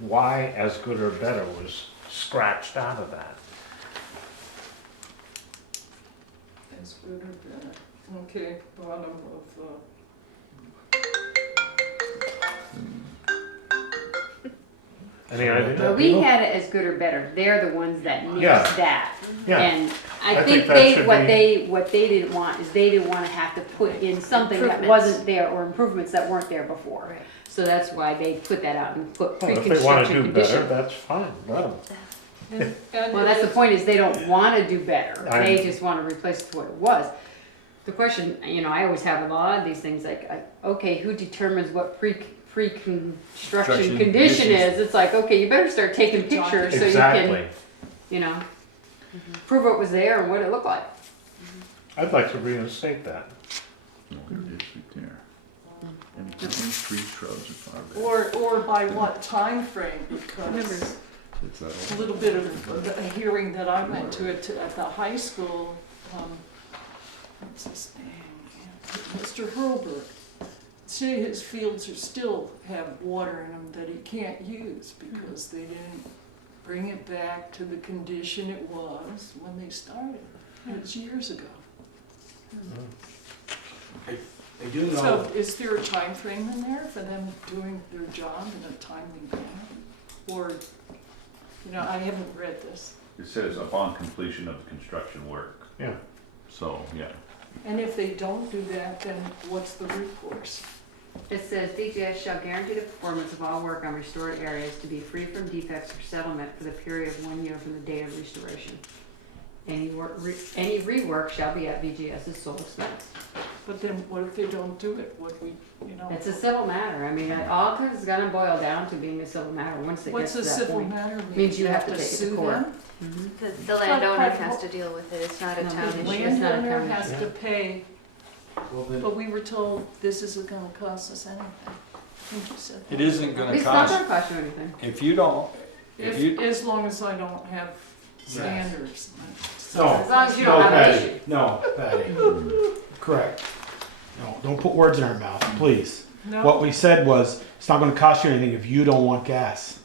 Why as good or better was scratched out of that? As good or better. Okay, bottom of, Any idea? Well, we had it as good or better. They're the ones that nixed Yeah. that. Yeah, And I I think think that they, should what they didn't want is they didn't want to have to put in something that Improvements. wasn't there or improvements that weren't there before. Right. So that's why they put that out and put well, if they want to pre-construction do better, condition. that's fine, let them. and Well, that's the point is they don't want to do better. I- They just want to replace it to what it was. The question, you know, I always have a lot of these things like, okay, who determines what pre-construction Construction condition conditions. is? It's like, okay, you better start taking pictures so you Exactly. can, you know, prove what was there and what it looked like. I'd like to reinstate that. Oh, it is right there. And it's trees, shrubs, and flowers. or by what time frame? Because It's that a old. little bit of a hearing that I went to at the high school, what's his name? Mr. Hurlbert. Say his fields still have water in them that he can't use because they didn't bring it back to the condition it was when they started. It was years ago. I do know, So is there a time frame in there for them doing their job in a timely manner? Or, you know, I haven't read this. It says upon completion of the construction work. Yeah. So, yeah. And if they don't do that, then what's the recourse? It says DGS shall guarantee the performance of all work on restored areas to be free from defects or settlement for the period of 1 year from the date of restoration. Any rework shall be at VGS's sole expense. But then what if they don't do it? What we, you know? It's a civil matter. I mean, all it's gonna boil down to being a civil matter once it What's gets a to that civil point. matter mean? Means you have to take it to sue court. them? The landowner has to deal with it, it's not a No, town the issue. The It's not a landowner county has issue. to pay, well then, but we were told this isn't gonna cost us anything. I think you said that. It isn't gonna It's not cost, gonna cost you anything. if you don't, if you, As long as I don't have standards. no. As long as you don't have an Patty. issue. No, Patty. Correct. No, don't put words in our mouth, please. No, What we said was, it's not gonna cost you anything if you don't want gas.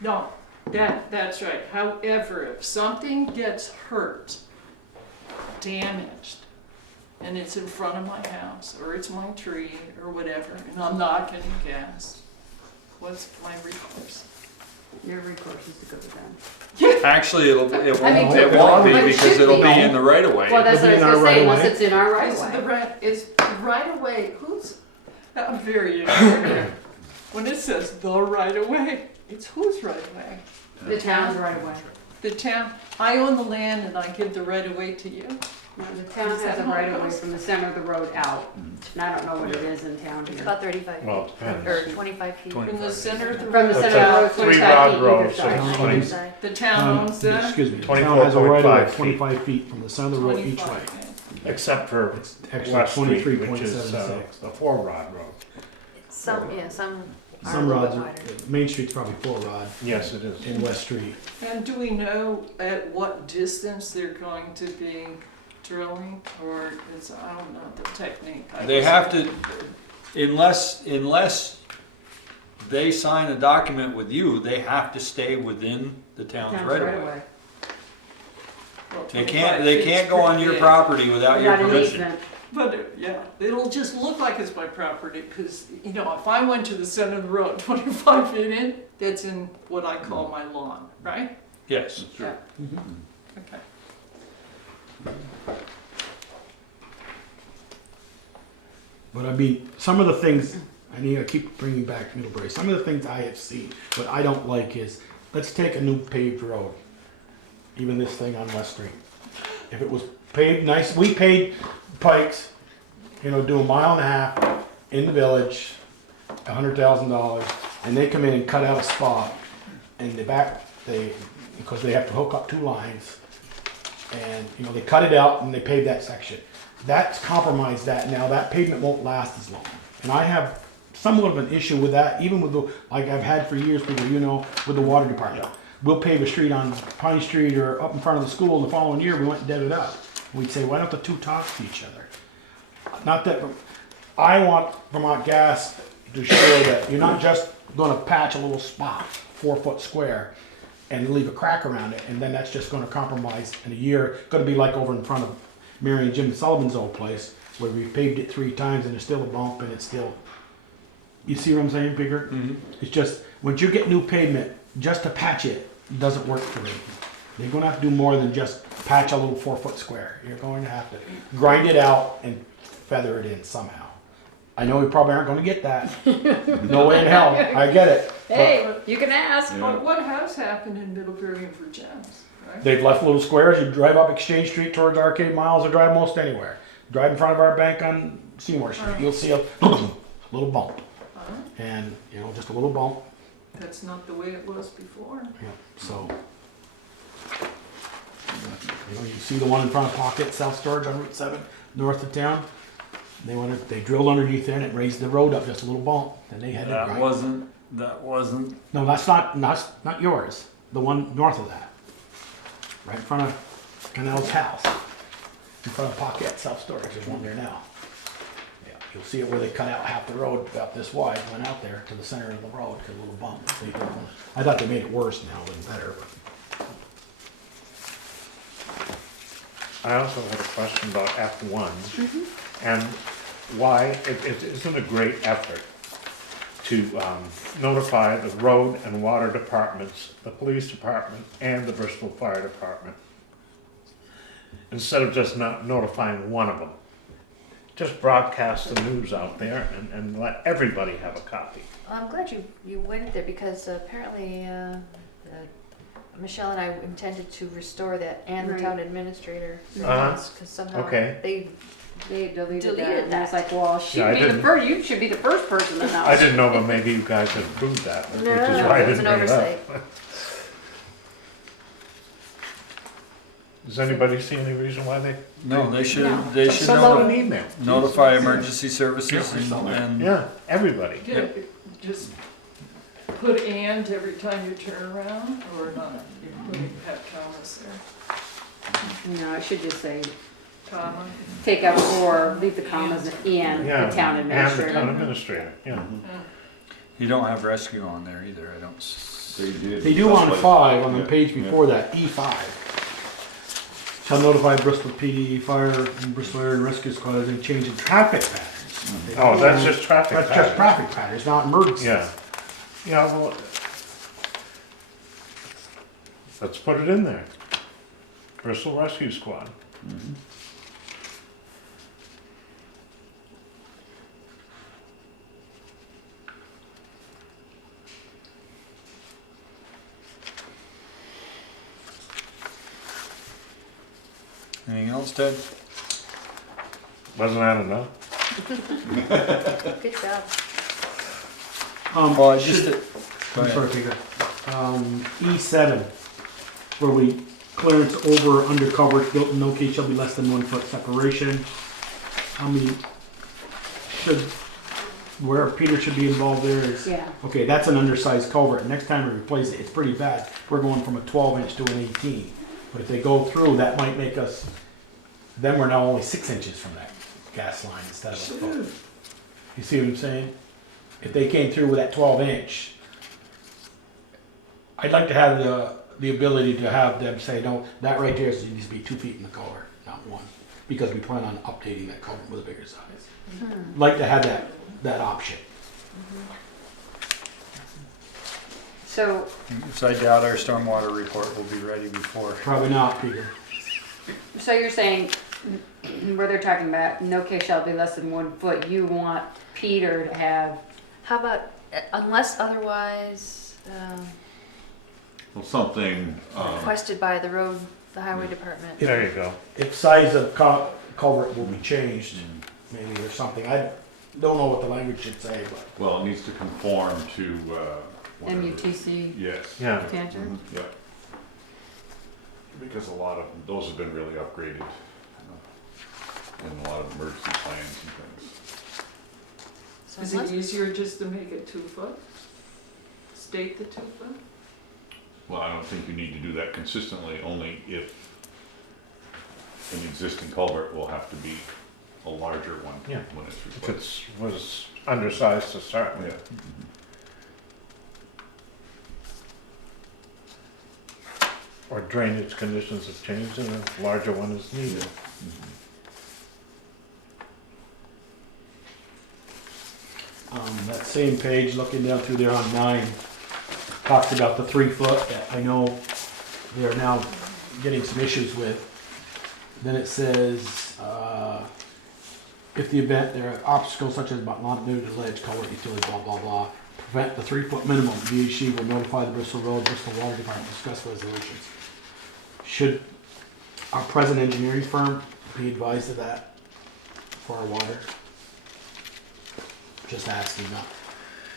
no, that's right. However, if something gets hurt, damaged, and it's in front of my house, or it's my tree, or whatever, and I'm not getting gas, what's my recourse? Your recourse is to go to them. actually, it I mean, won't be but it because should it'll be. be in the right of way. Well, that's what I was It'll be in gonna our say, right unless away. it's in our right Is of the way. right, is right away, who's, I'm very ignorant. When it says the right of way, it's whose right of way? The town's right of way. The town, I own the land and I give the right of way to you? No, the town has a right of way from the center of the road out. And I don't know what it is in town It's here. about 35 feet, Well, it depends. or 25 feet. From the center of the From the road center of the road, Three 25 rod feet row, either so side. it's On 20. either side. The town owns that? Excuse me, the town has a right of way, 24.5 feet. 25 feet from the center of the road each way. 25 feet. Except for It's actually West Street, 23.76. which is the four-rod road. Some are Some a little rods bit are, wider. Main Street's probably 4 rod Yes, it is. in West Street. And do we know at what distance they're going to be drilling, or is, I don't know the technique. They have to, unless they sign a document with you, they have to stay within the town's right of way. Well, They 25 can't go on feet's your pretty property without your Without an permission. easement. big. But, yeah, it'll just look like it's my property, because, you know, if I went to the center of the road, 25 feet in, that's in what I call my lawn, right? Yes. Yeah. Mhm. Okay. But I mean, some of the things, I need to keep bringing back Middlebury, some of the things I have seen, what I don't like is, let's take a new paved road, even this thing on West Street. If it was paved nice, we paid Pikes, you know, do 1.5 miles in the village, $100,000, and they come in and cut out a spot, and because they have to hook up 2 lines, and, you know, they cut it out and they paved that section. That's compromised that now, that pavement won't last as long. And I have somewhat of an issue with that, even with the, like I've had for years, people, you know, with the water department. We'll pave a street on Pine Street or up in front of the school, and the following year we went and did it up. We'd say, why don't the 2 talk to each other? Not that, I want Vermont Gas to show that you're not just gonna patch a little spot, 4-foot square, and leave a crack around it, and then that's just gonna compromise in a year. Gonna be like over in front of Mary and Jim Sullivan's old place, where we paved it 3 times and there's still a bump and it's still, you see what I'm saying, Bigger? Mhm. It's just, once you get new pavement, just to patch it doesn't work for me. You're gonna have to do more than just patch a little 4-foot square. You're going to have to grind it out and feather it in somehow. I know we probably aren't gonna get that. No way in hell, I get it. But Hey, you can ask. But what has happened in Middlebury and Virginia's, right? they've left little squares. You drive up Exchange Street towards Arcade Miles or drive most anywhere. Drive in front of our bank on Seymour Street, you'll see a little bump. And, you know, just a little bump. That's not the way it was before. Yeah, so. You know, you see the one in front of Pocket, self-storage on Route 7, north of town. They drilled underneath there and it raised the road up just a little bump, and they had to That grind. wasn't, No, that's not yours. The one north of that. Right in front of Canel's house. In front of Pocket self-storage, there's one there now. Yeah, you'll see it where they cut out half the road about this wide, went out there to the center of the road, got a little bump. I thought they made it worse now than better, but. I also had a question about F1 and why it isn't a great effort to notify the road and water departments, the police department, and the Bristol Fire Department, instead of just not notifying one of them. Just broadcast the news out there and let everybody have a copy. I'm glad you went there, because apparently Michelle and I intended to restore that, and the Right. town administrator, Uh-huh. because somehow Okay. they Deleted Deleted that, and it's that. like, well, Yeah, I didn't- you should be the first person to know. I didn't know, but maybe you guys had approved that, which is No, why I it was didn't an bring it up. oversight. Does anybody see any reason why they? no, they should Send out an email. notify emergency services and Yeah, everybody. Just put "and" every time you turn around, or not? You're putting have commas there. No, it should just say, Comma. take out or leave the commas and Yeah, the town And the town administrator. administrator, yeah. you don't have rescue on there either, I don't. They did. They do on 5, on the Yeah, page yeah. before that, E5. Shall notify Bristol PD, Fire, and Bristol Area Rescue Squad as they change in traffic patterns. They Oh, don't- that's just traffic That's patterns. just traffic patterns, not emergency. Yeah. Yeah, well, let's put it in there. Bristol Rescue Squad. Anything else, Ted? Wasn't that enough? Good job. Just, I'm sorry, Peter. E7, where we clearance over or under coverage built in no case shall be less than 1 foot separation. I mean, where Peter should be involved there is, Yeah. okay, that's an undersized culvert. Next time we replace it, it's pretty bad. We're going from a 12-inch to an 18. But if they go through, that might make us, then we're now only 6 inches from that gas line instead of a foot. You see what I'm saying? If they came through with that 12-inch, I'd like to have the ability to have them say, no, that right there needs to be 2 feet in the culvert, not 1. Because we plan on updating that culvert with a bigger size. Like to have that option. So, So I doubt our stormwater report will be ready before. Probably not, Peter. So you're saying, where they're talking about, no case shall be less than 1 foot, you want Peter to have, how about, unless otherwise Well, something, requested by the highway department? There you go. If size of culvert will be changed, maybe or something. I don't know what the language should say, but well, it needs to conform to, whatever. MUTC Yes. Yeah. standard? Yeah. Because a lot of, those have been really upgraded in a lot of emergency plans and things. So Is unless- it easier just to make it 2 foot? State the 2 foot? Well, I don't think you need to do that consistently, only if an existing culvert will have to be a larger one Yeah. when it's If replaced. it was undersized to start Yeah. with. Or drainage conditions have changed and a larger one is needed. that same page, looking down through there on 9, talks about the 3 foot that I know they're now getting some issues with. Then it says, if the event there are obstacles such as not new to ledge, culvert, utility, blah, blah, blah, prevent the 3 foot minimum, VHC will notify the Bristol Water Department, discuss resolutions. Should our present engineering firm be advised of that for our water? Just asking, not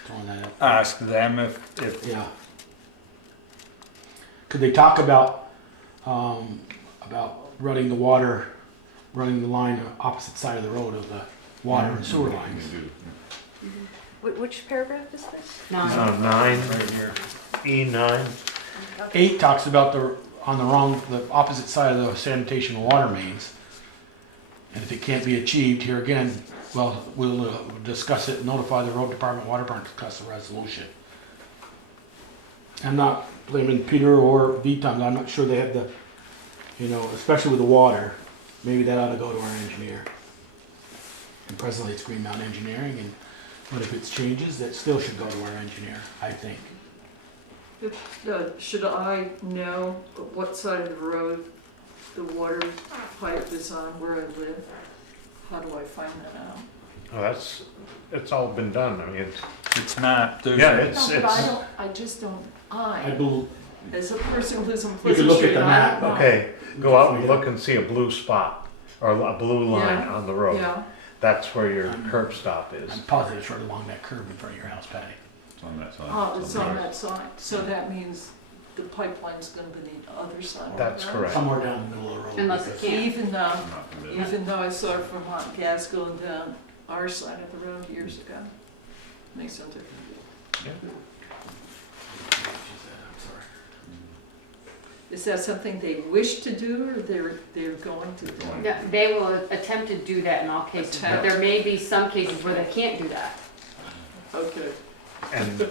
throwing that out. Ask them if Yeah. Could they talk about running the line opposite side of the road of the water and sewer lines? You do. Which paragraph is this? No. 9, right here. E9. 8 talks about the opposite side of the sanitation and water mains. And if it can't be achieved, here again, well, we'll discuss it, notify the road department, water department, discuss the resolution. I'm not blaming Peter or VTOM, I'm not sure they have the, especially with the water, maybe that ought to go to our engineer. And presently it's Green Mountain Engineering, but if it's changes, that still should go to our engineer, I think. Should I know what side of the road the water pipe is on where I live? How do I find that out? Well, it's all been done. I mean, It's not, there's. yeah, No, but I just don't, I believe, as a person who lives on You can Pleasant look at Street, the I map, don't know. okay, go out and look and see a blue spot or a blue line Yeah. on the road. Yeah, That's where your curb stop is. I'm positive it's right along that curve in front of your house, Patty. It's on that side. oh, it's on the that side, so that means the pipeline's gonna be the other side of the That's road? correct. Somewhere down the middle of the road. Unless it because- can't. Even though, Not in the middle. even though I saw Vermont gas going down our side of the road years ago, makes no difference. Is that something they wish to do, or they're going to do? No, they will attempt to do that in all cases, but there may be some cases where they can't do that. Okay, And and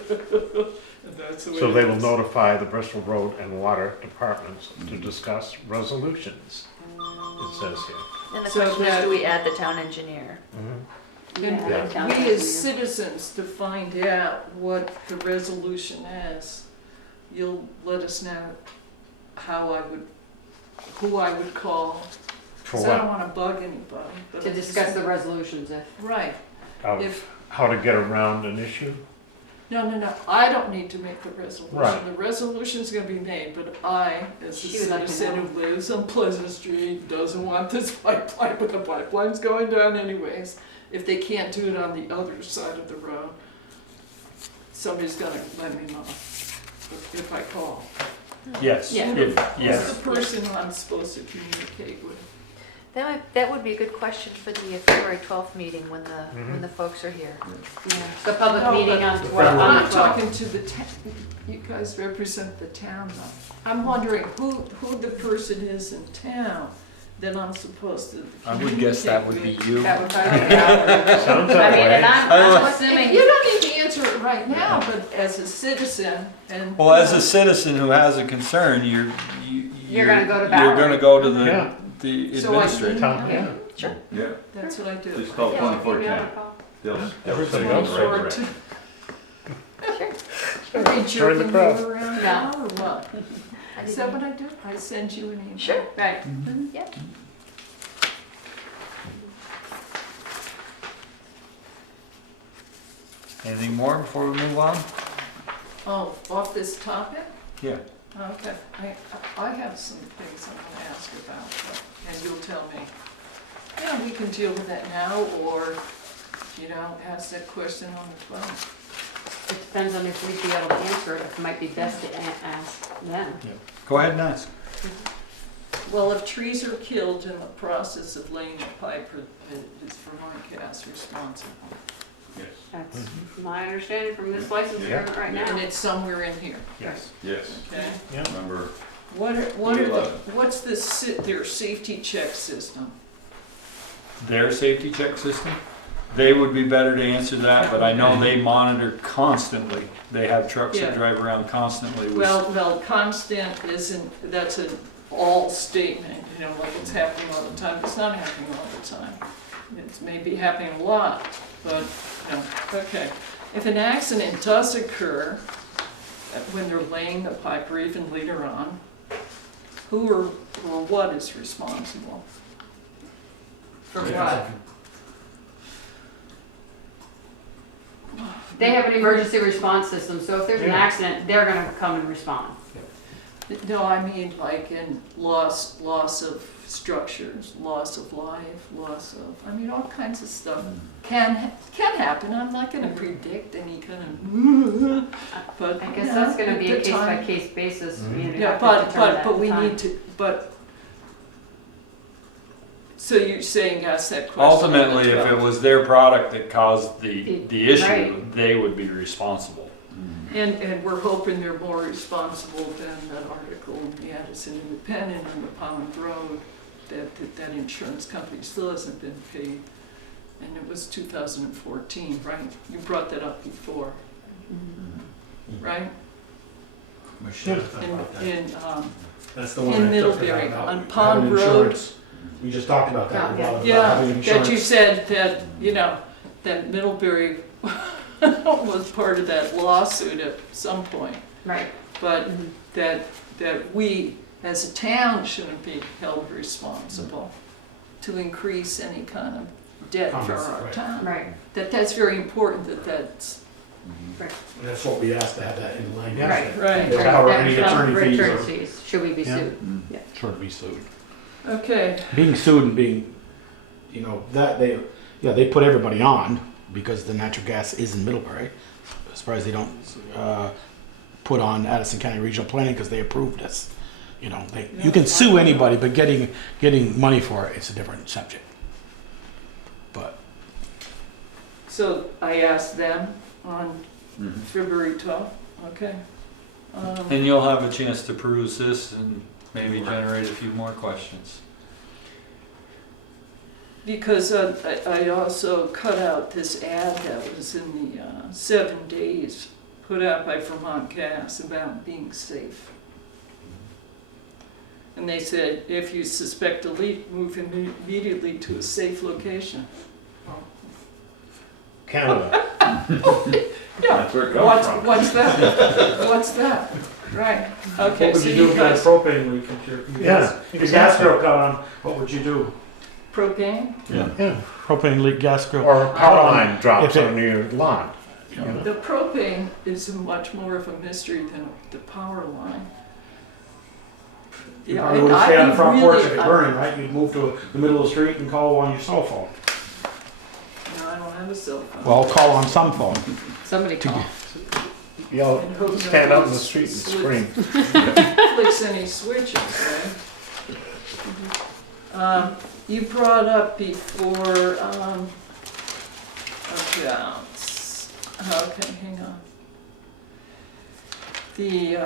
that's the way so it they will is. notify the Bristol Road and Water Departments to discuss resolutions, it says here. And the So question is, that- do we add the town engineer? And Yeah. Yeah. we as citizens, to find out what the resolution is, you'll let us know who I would call. For 'Cause I don't what? wanna bug anybody, but. To I just- discuss the resolutions if. Right, Of if, how to get around an issue? no, I don't need to make the resolution. Right. The resolution's gonna be made, but I, as a She would like to citizen know. who lives on Pleasant Street, doesn't want this pipeline, but the pipeline's going down anyways. If they can't do it on the other side of the road, somebody's gonna let me know if I call. Yes, Yeah. if, Who's yes. the person I'm supposed to communicate with? That would be a good question for the February 12th meeting when the folks are here. Yeah. So public No, meeting but- on The 12, on I'm the not 12th. talking to the town, you guys represent the town though. I'm wondering who the person is in town that I'm supposed to I would guess that would be communicate you. That would probably be Valerie. Sounds I that mean, way. and I'm assuming. with. You don't need to answer it right now, but as a citizen and. Well, as a citizen who has a concern, You're gonna go to You're Valerie. gonna go to Yeah. the So I administrator. Town, yeah. Sure. Yeah, That's what I do. just call Yeah. 2410. They'll Everybody send else it Sure, right away. to- Sure. Are they Join jerking the you crowd. around No. now or what? I Is didn't- that what I do? I send you an email? Sure. Right. Yep. Anything more before we move on? Oh, off this topic? Yeah. Okay, I have some things I want to ask about, and you'll tell me. Yeah, we can deal with that now, or, ask that question on the phone. It depends on if we'd be able to answer it. It might be best to ask them. Go ahead and ask. Well, if trees are killed in the process of laying the pipe, is Vermont Gas responsible? Yes, That's my understanding from this license Yeah. agreement right And now. it's somewhere in here, Yes. yes. okay? Remember, What's their safety check system? Their safety check system, they would be better to answer that, but I know they monitor constantly. They have trucks that Yeah. drive around constantly with. Well, constant isn't, that's an all statement, like it's happening all the time. It's not happening all the time. It's maybe happening a lot, but, okay. If an accident does occur, when they're laying the pipe or even later on, who or what is responsible? For what? They have an emergency response system, so if there's an Yeah. accident, they're gonna come and respond. No, I mean like in loss of structures, loss of life, all kinds of stuff can happen. I'm not gonna predict any kind of, but. I guess that's gonna be a at the time- case-by-case basis. You'd Yeah, have to determine that but at we the time. need to, so you're saying ask that question? on the Ultimately, if it 12th. was their product that caused the issue, Right. they would be responsible. And we're hoping they're more responsible than that article in the Addison Independent and the Pond Road, that insurance company still hasn't been paid. And it was 2014, right? You brought that up before, right? That's the In one I took Middlebury, about on having Pond Road. insurance. We just talked about that. about Yeah, having that insurance. you said that, that Middlebury was part of that lawsuit at some point. Right. But that we, as a town, shouldn't be held responsible to increase any kind of debt for our Right. town. Right. That's very important, that's, That's what we asked to have that in line. Right. right, They'll cover Right, any that's attorney for fees or- attorney fees. Should we be Yeah. sued? Sure to be sued. okay. Being sued and being, that they put everybody on because the natural gas is in Middlebury. I'm surprised they don't put on Addison County Regional Planning because they approved this. You can sue anybody, but getting money for it, it's a different subject. But So I asked them on Mhm. February 12th, okay? And you'll have a chance to peruse this and maybe generate a few more questions. Because I also cut out this ad that was in the 7 days put out by Vermont Gas about being safe. And they said, if you suspect a leak, move immediately to a safe location. Canada. Yeah, that's where it comes from. what's that? What's that? Right, okay, what would so you do you if you had a guys, propane leak? If your gas grill cut on, what would you do? propane? Yeah. Propane leak gas grill. Or a power line If drops it- on your lawn. The propane is much more of a mystery than the power line. You Yeah, probably would stay on the I'd front be porch really- if it burned, right? You'd move to the middle of the street and call on your cell phone. No, I don't have a cell phone. Well, call on some phone. Somebody call. Yell, And who stand out in the knows? street and Switch. scream. Flicks any switches, right? You brought up before, accounts. Okay, hang on. The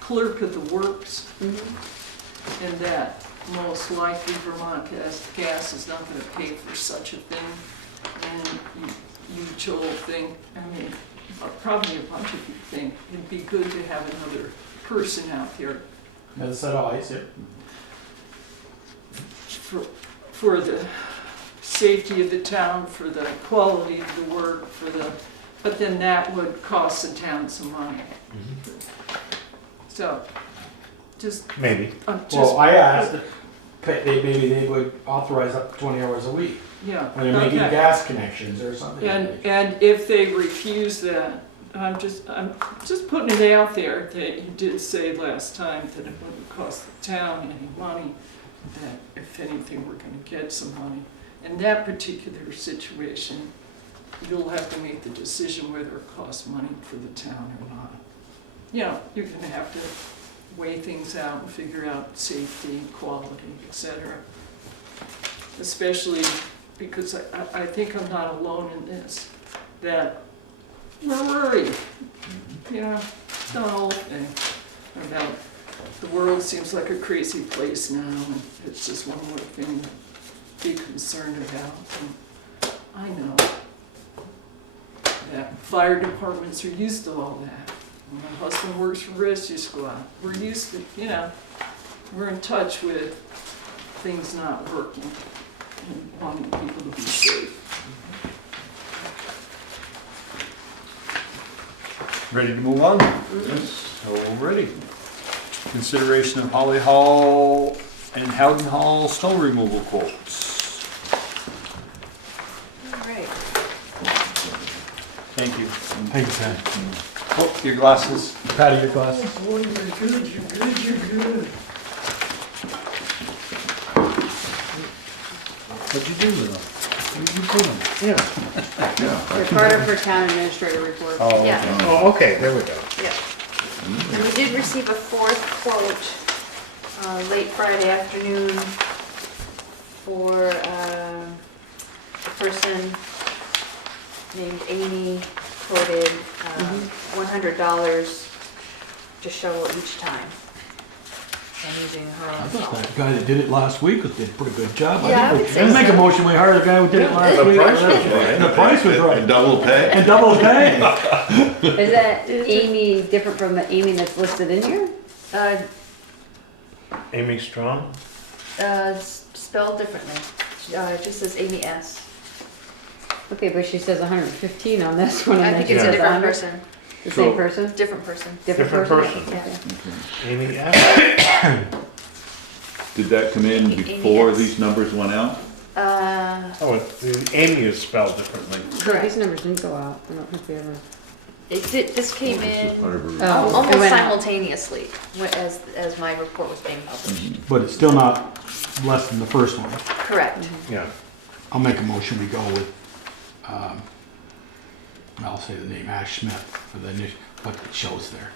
clerk of the works, and that most likely Vermont Gas is not gonna pay for such a thing. And you Joel think, I mean, probably a bunch of you think it'd be good to have another person out there That's at all, I see. for the safety of the town, for the quality of the work, but then that would cost the town some money. So, Maybe. Well, I asked if maybe they would authorize up to 20 hours a week yeah. when they're making okay. gas connections or something. And if they refuse that, I'm just putting it out there that you did say last time that it wouldn't cost the town any money, that if anything, we're gonna get some money. In that particular situation, you'll have to make the decision whether it costs money for the town or not. You know, you're gonna have to weigh things out and figure out safety, quality, etc. Especially because I think I'm not alone in this, that we're worried. You know, the whole thing about the world seems like a crazy place now, and it's just one more thing to be concerned about. And I know that fire departments are used to all that. My husband works for rescue squad. We're used to, you know, we're in touch with things not working and wanting people to be safe. Ready to move on? Yes. So ready. Consideration of Holly Hall and Howden Hall snow removal quotes. All right. Thank you. Thank you, Pat. Oh, your glasses. Patty, your glasses. Boy, you're good, you're good, you're good. What'd you do with them? Where'd you put them? Yeah. They're part of her town administrator report. Oh, Yeah. okay. Oh, okay, there we go. Yeah. And we did receive a fourth quote late Friday afternoon for a person named Amy, quoted $100 to shovel each time. And using her I own thought phone. that guy that did it last week did a pretty good job. Yeah, I would say Let's make a so. motion, we hire the guy who did it last The week. price was right. And the price was right. And double pay? And double pay. Is that Amy different from the Amy that's listed in here? Amy Strong? Spelled differently. It just says Amy S. Okay, but she says 115 on this one. I and think then it's she a says different 100. person. The So- same person? Different person. Different Different person? person. Yeah. Amy F? Did that come in Amy before S. these numbers went out? Oh, Amy is spelled differently. Yeah, Correct. these numbers didn't go out. I don't think we ever. It did, this came This is in part of her- Oh. almost it went out. simultaneously as my report was being published. But it's still not less than the first one. Correct. Yeah. I'll make a motion, we go with, I'll say the name, Ash Smith, for the initial, what it shows there.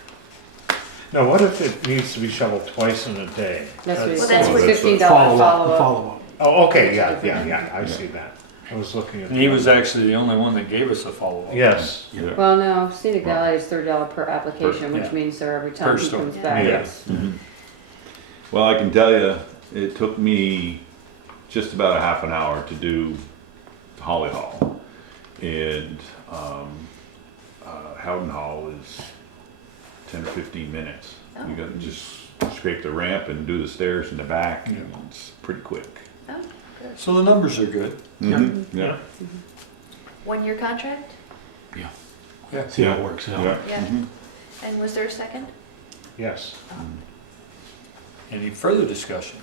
Now, what if it needs to be shoveled twice in a day? That's what it Well, says. that's what- $15 Follow up, follow-up. follow up. Oh, okay, yeah, I see that. I was looking at. And he was actually the only one that gave us a follow-up. Yes. Yeah. Well, no, scenic valley is $30 per application, Yeah. which means they're every time Per he store. comes back. Yeah. It's- Well, I can tell you, it took me just about a half an hour to do Holly Hall. And Howden Hall is 10 or 15 minutes. You gotta just scrape the ramp and do the stairs in the back, and it's pretty quick. Oh, good. So the numbers are good. Mhm. Yeah. 1-year contract? Yeah. See how it works out. Yeah. Yeah. Mhm. And was there a second? Yes. Any further discussion?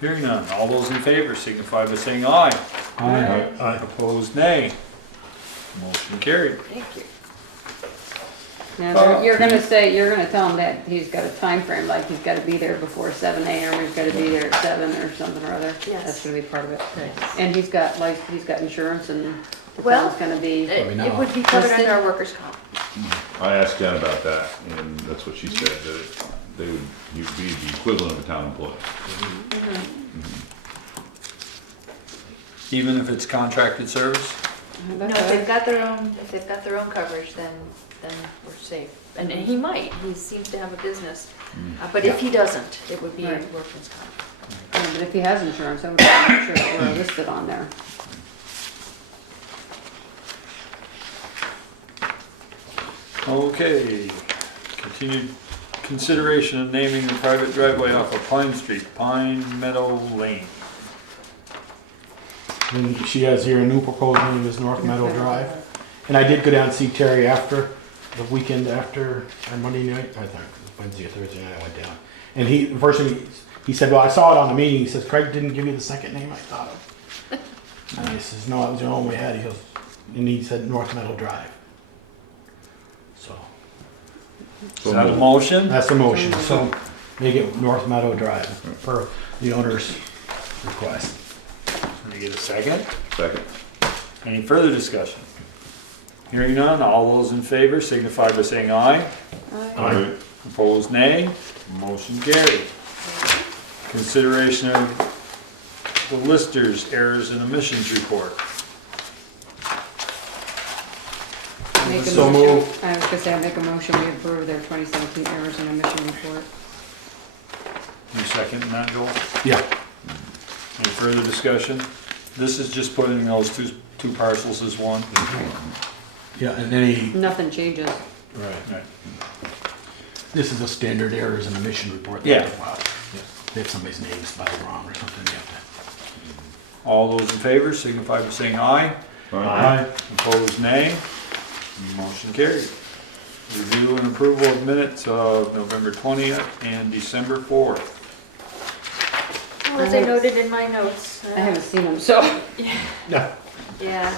Hearing none. All those in favor signify by saying aye. Aye. Aye. Opposed, nay. Motion carried. Thank you. Now, you're gonna tell him that he's got a time frame, like he's gotta be there before 7 AM, or he's gotta be there at 7 or something or other. Yes. That's gonna be part of it. Yes. And he's got insurance and the Well, town's gonna be. It would be covered Listed? under our workers' comp. I asked Jen about that, and that's what she said, that they would, you'd be the equivalent of a town employee. Even if it's contracted service? No, if they've got their own coverage, then we're safe. And he might, he seems to have a business. But if he doesn't, it would be a Right. workman's comp. Yeah, but if he has insurance, I would make sure that we're listed on there. Okay, continued consideration of naming the private driveway off of Pine Street, Pine Meadow Lane. And she has here a new proposed name is North Meadow Drive. And I did go down and see Terry after, the weekend after, on Monday night, I think, it was Wednesday or Thursday night I went down. And he, the first thing, he said, well, I saw it on the meeting, he says, Craig didn't give you the second name I thought of. And I says, no, that was the only one we had, he goes, and he said North Meadow Drive. So, Is that a motion? that's the motion, so make it North Meadow Drive per the owner's request. Can I get a second? Second. Any further discussion? Hearing none, all those in favor signify by saying aye. Aye. Opposed, nay. Motion carried. Consideration of the listers errors and omissions report. Make a So motion. moved. I was gonna say, I make a motion, we approve their 2017 errors and omission report. You second that, Joel? Yeah. Any further discussion? This is just putting those two parcels as one. Yeah, and then he, Nothing changes. Right. this is a standard errors and omission report. Yeah. They have somebody's name spelled wrong or something, you have All those in favor signify by saying aye. to. Opposed, nay. Motion carried. Review and approval of minutes of November 20th and December 4th. Well, as I noted in my notes. I haven't seen them, so. Yeah. Yeah,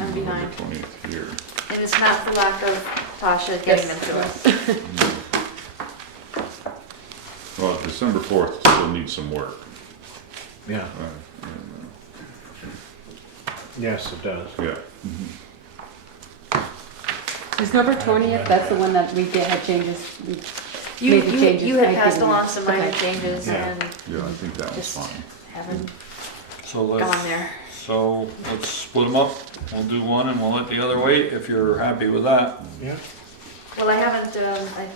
I'm behind. 20th here. And it's not for lack of Tasha getting them to us. Well, December 4th still needs some work. Yeah, Uh, yes, it does. Yeah. Is number 20th, that's the one that we had changes? You Made the changes, had I passed didn't. along some minor Okay. changes Yeah. and Yeah, I think that was just fine. haven't So gone let's, there. so let's split them up. We'll do one and we'll let the other wait if you're happy with that. Yeah. Well, I haven't,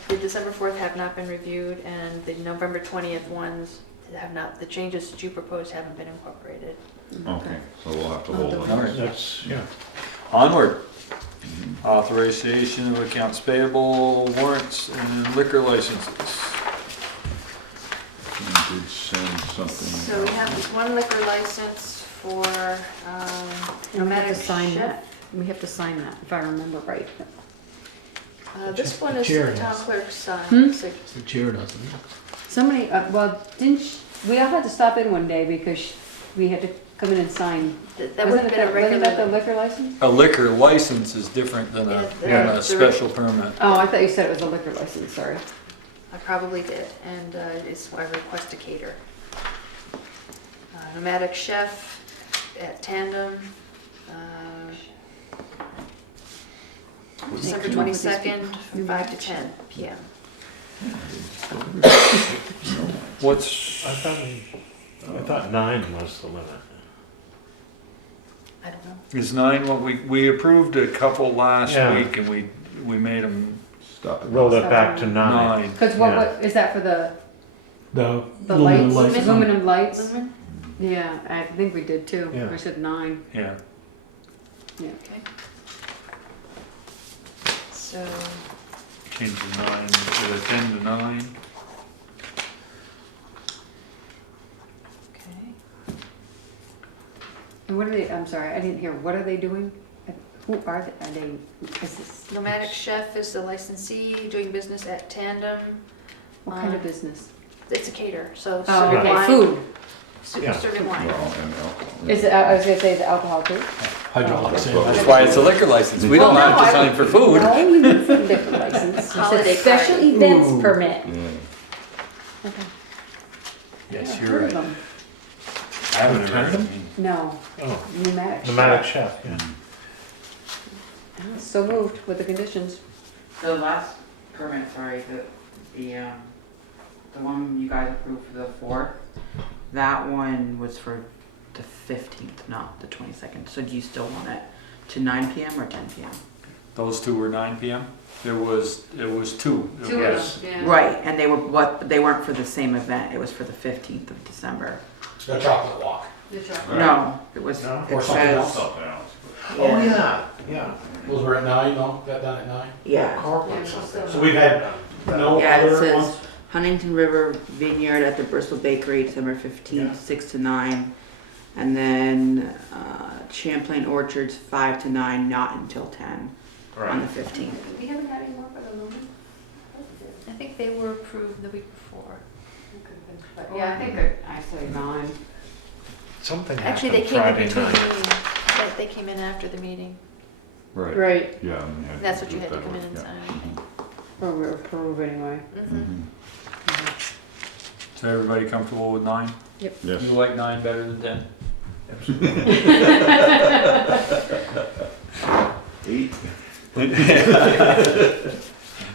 the December 4th have not been reviewed, and the November 20th ones have not, the changes that you proposed haven't been incorporated. Okay, so we'll have to I'll hold do on. All right, That's, yeah. onward. Authorization of accounts payable, warrants, and liquor licenses. We did send something. So we have this one liquor license for, And we have to Nomadic sign Chef. that. We have to sign that, if I remember right. This one is Chair the town has. clerk's sign. Hmm? The chair doesn't. Somebody, well, we all had to stop in one day because we had to come in and sign. That would have been a Wasn't that the regular. liquor license? A liquor license is different than Yeah, than the- a special permit. Oh, I thought you said it was a liquor license, sorry. I probably did, and it's I request to cater. Nomadic Chef at Tandem, December 22nd, from 5 to 10 p.m. What's, I thought 9 was the limit. I don't know. is 9 what we approved a couple last Yeah. week and we made them Stop it. Rolled it back to 9. 9. Because Yeah. what, is that for the The lights, lights. aluminum lights? Lumen? Yeah, I think we did too. Yeah. We said 9. Yeah. Yeah. Okay. So, Change the 9 to the 10 to 9. okay. And what are they, I'm sorry, I didn't hear, what are they doing? Who are they, is this, Nomadic Chef is the licensee doing business at Tandem. what kind of business? It's a cater, so Oh, serving okay, wine. food. Yeah. Serving wine. Well, and alcohol. Is it, I was gonna say the alcohol too? Hydraulic That's sand. why it's a liquor license. We don't Well, have no, to sign for food. No, you need some liquor license. You said Holiday special party. events Ooh. permit. Yeah. Okay. Yes, I've you're heard right. of them. I haven't heard of them. No, Oh, pneumatic. pneumatic chef, yeah. So moved with the conditions. The last permit, sorry, the one you guys approved for the 4th, that one was for the 15th, not the 22nd. So do you still want it to 9 p.m. or 10 p.m.? Those two were 9 p.m.? It was two. Two Yes. of them, yeah. Right, and they weren't for the same event. It was for the 15th of December. The chocolate walk. The chocolate. No, it was, No? it Or something says, else. Something else. Oh, yeah. Those were at 9, no? Got done at 9? yeah. Yeah, so- So we've had no Yeah, it other says ones? Huntington River Vineyard at the Bristol Bakery, December 15th, Yeah. 6 to 9. And then Champlain Orchards, 5 to 9, not until 10 on the 15th. We haven't had any more for the Lumen? I think they were approved the week before. But yeah, I think I say 9. Something Actually, they happened came in Friday between night. meetings. They came in after the meeting. Right. Right. Yeah. I mean, I That's think what you it had to was come in that and way, sign. Or we approve anyway. Mhm. So everybody comfortable with 9? yeah. You Yes. like 9 better than 10? 8.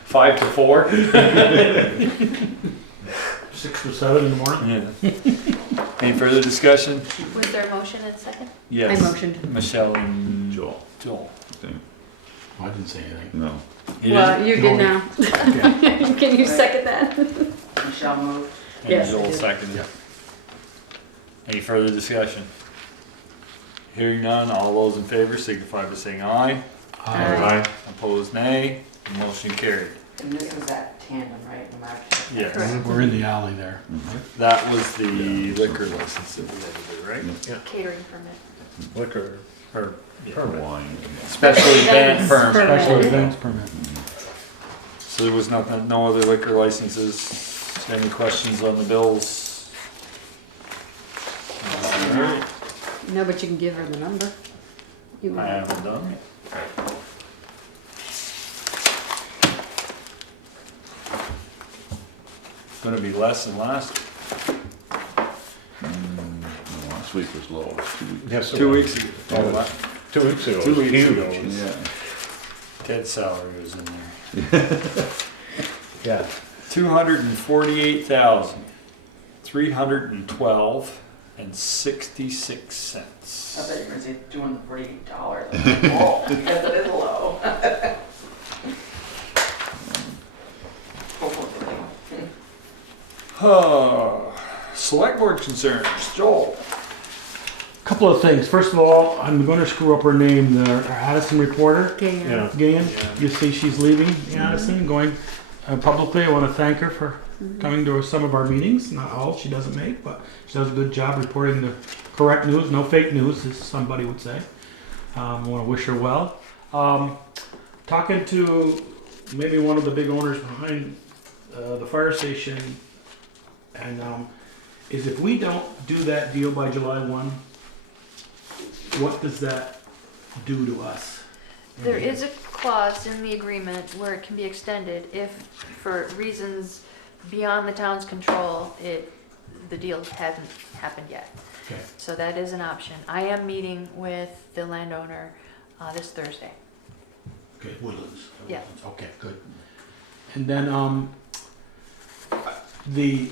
5 to 4? 6 to 7 in the morning? Yeah. Any further discussion? Was there a motion and second? Yes. I motioned. Michelle and Joel. Joel. Thing. I didn't say anything. No. You Well, didn't? you did now. Okay. Can you second that? Michelle moved. And Yes, I Joel did. seconded. Any further discussion? Hearing none, all those in favor signify by saying aye. Aye. Opposed, nay. Motion carried. And this is at Tandem, right? No matter. Yes. Correct. We're in the alley there. That was the liquor license that we had to do, right? Catering permit. Liquor. Or, yeah. Permit. Wine. Special event Events permit. permit. Special events permit. So there was nothing, no other liquor licenses. Any questions on the bills? All right. No, but you can give her the number. You I want- haven't done it. Gonna be less than last. No, last week was low. It was 2 weeks. Yes, it 2 was. weeks ago. Oh, what? 2 weeks ago. 2 it was weeks huge. ago. it was- Yeah. Ted's salary was in there. Yeah. 248,312.66 I cents. thought you were going to say $248. I'm like, whoa, because it is low. Select board concerns, Joel. Couple of things. First of all, I'm going to screw up her name, the Addison reporter. Yeah. Gann, you see she's leaving Addison, going publicly. I want to thank her for coming to some of our meetings. Not all she doesn't make, but she does a good job reporting the correct news, no fake news, as somebody would say. I want to wish her well. Talking to maybe one of the big owners behind the fire station, and is if we don't do that deal by July 1, what does that do to us? There is a clause in the agreement where it can be extended if, for reasons beyond the town's control, the deal hasn't happened yet. Okay. So that is an option. I am meeting with the landowner this Thursday. Okay, Woodlands. Yeah. Okay, good. And then the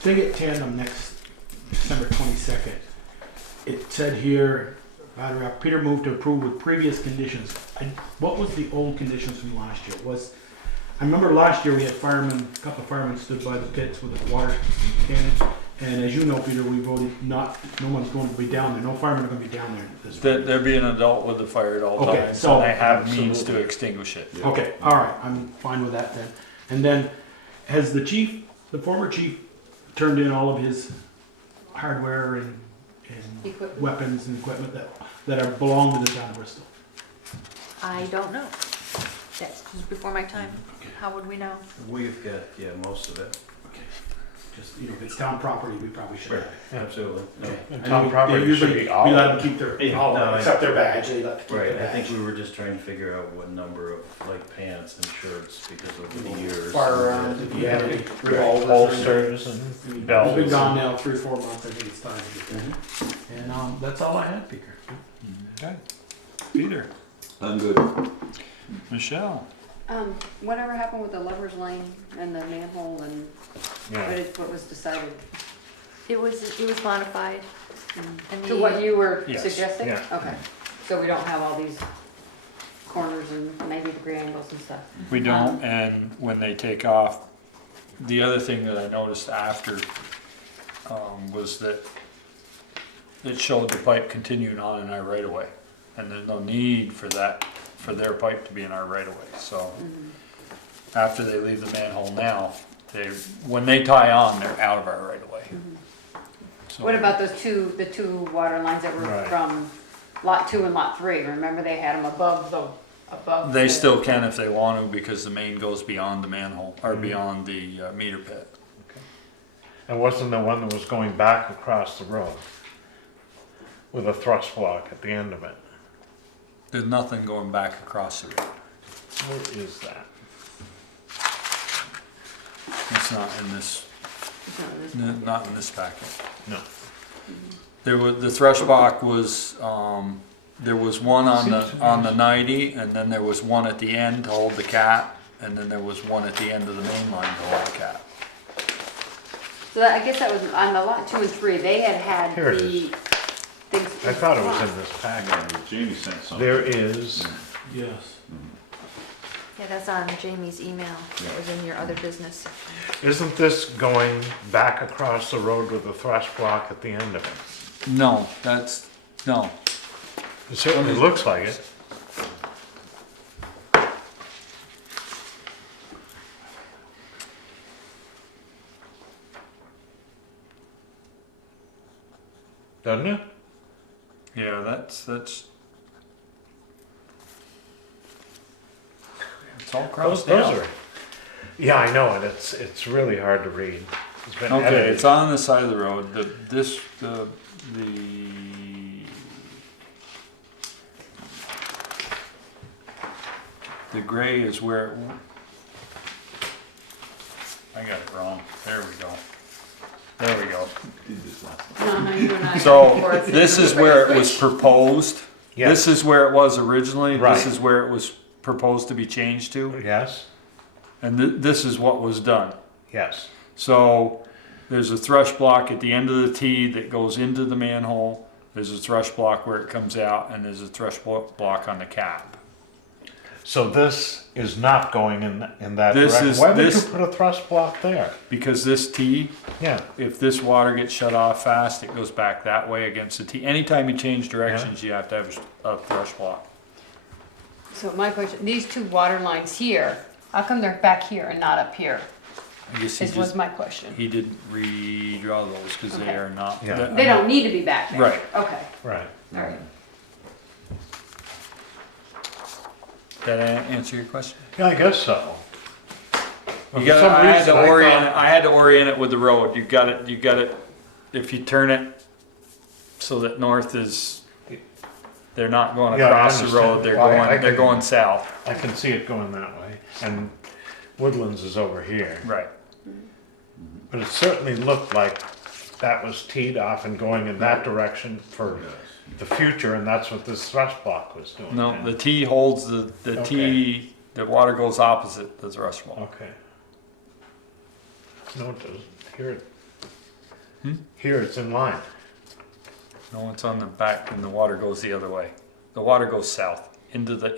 thing at Tandem next December 22nd, it said here, Peter moved to approve with previous conditions. What was the old conditions from last year? I remember last year we had firemen, a couple of firemen stood by the pits with the water cannons. And as you know, Peter, we voted no one's going to be down there. No firemen are going to be down there this week. There'd be an adult with the fire at all Okay, times, so- and they have means to Absolutely. extinguish it. Okay, all right, I'm fine with that then. And then, has the former chief, turned in all of his hardware and Equipment. weapons and equipment that belong to the town of Bristol? I don't know. That's before my time. How would we know? We've got, most of it. Okay. Just, if it's town property, we probably should have it. Absolutely. Okay. And I town mean, property they usually, should be we all let of them keep their, Yeah, all, no, I- except their badge, they let them keep Right, their I think badge. we were just trying to figure out what number of pants and shirts because of the years. Firearms, if you have any Right. revolvers. Holsters and It's been belts. gone now 3 or 4 months, I think it's time to get that. Mhm. And that's all I had, Peter. Okay. Peter, I'm good. Michelle. Whatever happened with the lover's lane and the manhole and Yeah. what was decided? It was modified. And To what you were Yes. suggesting? Yeah. Okay, so we don't have all these corners and maybe degree angles and stuff. We don't, and when they take off, the other thing that I noticed after, was that it showed the pipe continuing on in our right of way. And there's no need for that, for their pipe to be in our right of way, so. After they leave the manhole now, when they tie on, they're out of our right of way. So- What about the two water lines that were Right. from lot 2 and lot 3? Remember they had them above They the- still can if they want to, because the main goes beyond the manhole, or beyond the meter pit. And wasn't the one that was going back across the road with a thrust block at the end of it? There's nothing going back across the road. What is that? It's not in this, not in this packet. No. There was, the thrush block was, there was one on the 90, and then there was one at the end to hold the cap, and then there was one at the end of the main line to hold the cap. So I guess that was on the lot 2 and 3, they had Here it the is. things. I thought it was in this packet. Jamie sent something. There is, Yes. Yeah, that's on Jamie's email. That was in your other business. isn't this going back across the road with a thrust block at the end of it? No, no. It certainly looks like it. Doesn't it? Yeah, that's, it's all crossed Those out. are, yeah, I know it, it's really hard to read. It's been Okay, edited. it's on the side of the road, the gray is where, I got it wrong, there we go. There we go. No, you and I. So, this is where it was proposed. Yes. This is where it was originally, Right. this is where it was proposed to be changed to, Yes, and this is what was done. yes, So there's a thrush block at the end of the T that goes into the manhole. There's a thrush block where it comes out, and there's a thrush block on the cap. so this is not going in that This direction. is- Why would you this- put a thrust block there? Because this T, Yeah, if this water gets shut off fast, it goes back that way against the T. Anytime you change directions, you have to have a thrush block. So my question, these two water lines here, how come they're back here and not up here? I guess he Was my question. he didn't redraw those because they Okay. are not. Yeah. They don't need to be back there. Right. Okay, right. all right. Did that answer your question? Yeah, I guess so. But You for got. some I had reason to orient. thought- I had to orient it with the road. You got it. You got it. If you turn it so that north is, they're not going Yeah, I across the understand. road. They're Well, I going. They're can- going south. I can see it going that way, and Woodlands is over here. Right. But it certainly looked like that was teed off and going in that direction for the future, and that's what this thrust block was doing. No, then. the T holds the T. The water goes opposite the thrust block. Okay. No, it doesn't. Here, Hmm? here it's in line. No, it's on the back, and the water goes the other way. The water goes south into the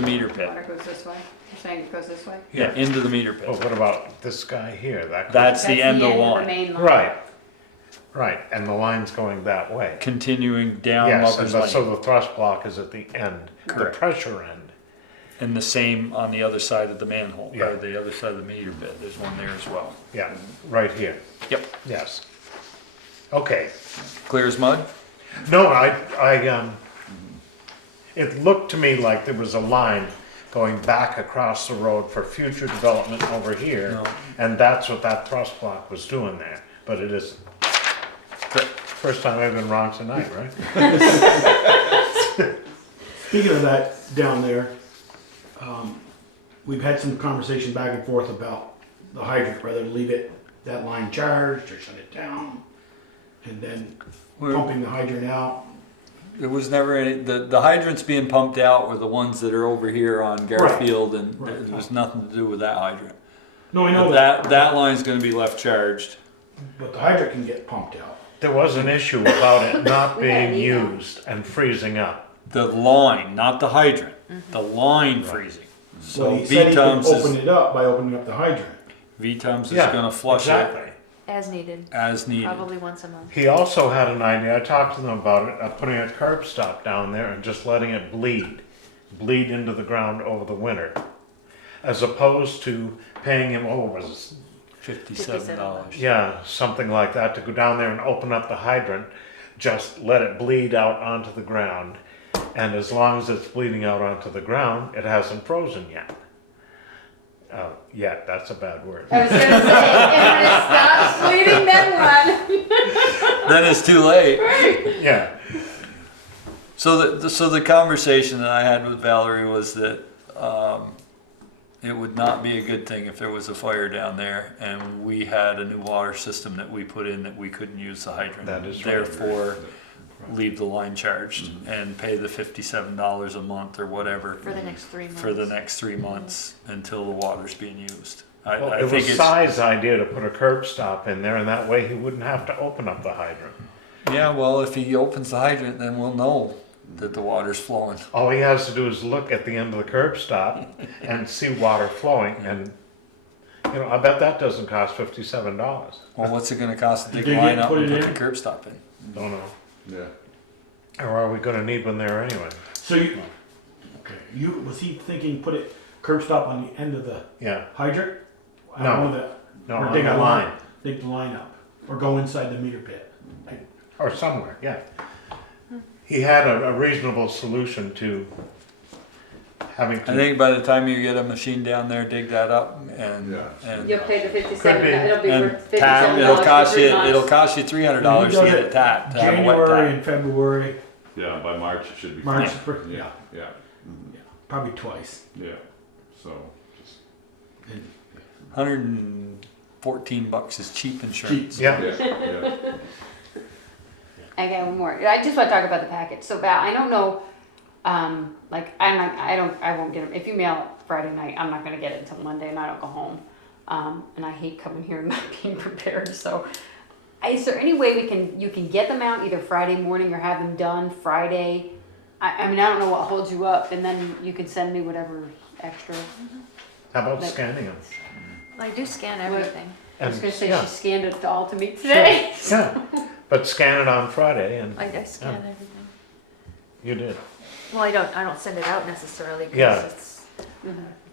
meter pit. Water goes this way? You're saying it goes this way? Yeah, into the meter pit. But what about this guy here? That That's the end of one. main line. right, right, and the line's going that way. Continuing down Yes, Lover's and Lane. so the thrust block is at the end, the Correct. pressure end. And the same on the other side of the manhole, Yeah. or the other side of the meter bit, there's one there as well. Yeah, right here. Yep. Yes. Okay. Clear as mud? No, it looked to me like there was a line going back across the road for future development over here. No. And that's what that thrust block was doing there, but it isn't. First time I've been wrong tonight, right? Speaking of that down there, we've had some conversation back and forth about the hydrant, whether to leave it, that line charged or shut it down. And then We're- pumping the hydrant out. It was never any, the hydrants being pumped out were the ones that are over here on Garfield, and Right. there was nothing to do with that hydrant. No, I know But that line's gonna be left charged. but the hydrant can get pumped out. There was an issue about it not We had an being email. used and freezing up. The line, not the hydrant, the line freezing. So So he said he could VTUMS open is, it up by opening up the hydrant. VTUMS is Yeah, gonna flush exactly. it As needed, as needed. probably once a month. He also had an idea, I talked to them about it, of putting a curb stop down there and just letting it bleed into the ground over the winter. As opposed to paying him, $57. yeah, something like that, to go down there and open up the hydrant, just let it bleed out onto the ground. And as long as it's bleeding out onto the ground, it hasn't frozen yet. Yet, that's a bad word. I was gonna say, and when it stops bleeding, then what? Then it's too late. Yeah, So the conversation that I had with Valerie was that it would not be a good thing if there was a fire down there and we had a new water system that we put in that we couldn't use the hydrant. That is right. Therefore, leave the line charged and pay the $57 a month or whatever For the next 3 months. for the next 3 months until the water's being used. well, I it think was it's, Si's idea to put a curb stop in there, and that way he wouldn't have to open up the hydrant. yeah, well, if he opens the hydrant, then we'll know that the water's flowing. All he has to do is look at the end of the curb stop and see water flowing, and, you know, I bet that doesn't cost $57. Well, what's it gonna cost to dig Dig the it, line up put and it put in? the curb stop in? Don't know. Yeah. Or are we gonna need one there anyway? So was he thinking put it curb stop on the end of the Yeah, hydrant? I No. don't know that. no, Or on dig the a line, Dig the line up, or go inside the meter pit. or somewhere, yeah. He had a reasonable solution to having to. I think by the time you get a machine down there, dig that up and, Yeah. and, You'll pay the Could $57, be. it'll be and worth tap, $57 it'll for cost 3 you, months. it'll cost you $300 to get it tapped, to have a wet January tap. and February, Yeah, by March it should be. March, fine. yeah, Yeah, mhm, probably twice. yeah, so, just, $114 is cheap insurance. Yeah, yeah, yeah. I got one more. I just want to talk about the package. So Val, I don't know, like I won't get them. If you mail it Friday night, I'm not gonna get it until Monday, and I don't go home. And I hate coming here and not being prepared. So, is there any way you can get them out either Friday morning or have them done Friday? I mean, I don't know what holds you up, and then you can send me whatever extra. how about Like- scanning them? I do scan everything. I was And- gonna say yeah. she scanned it all to me today. Yeah, but scan it on Friday, and I scan everything. you did. Well, I don't send it out necessarily Yeah. because it's,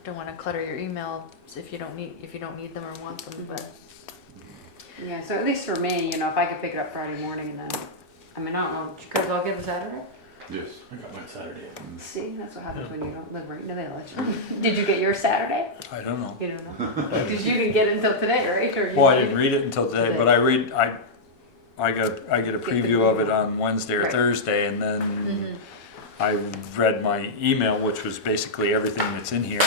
don't want to clutter your email if you don't need them or want them, but. Yeah, so at least for me, you know, if I could pick it up Friday morning and then, I mean, I don't know, could I get them Saturday? Yes. I got mine Saturday. See, that's what happens when you don't live right near the village. Did you get yours Saturday? I don't know. You don't know. Because you didn't get it until today, right? Or you Well, I did? didn't read it until today, but I get a preview of it on Wednesday or Right. Thursday, and then I read my email, which was basically everything that's in here,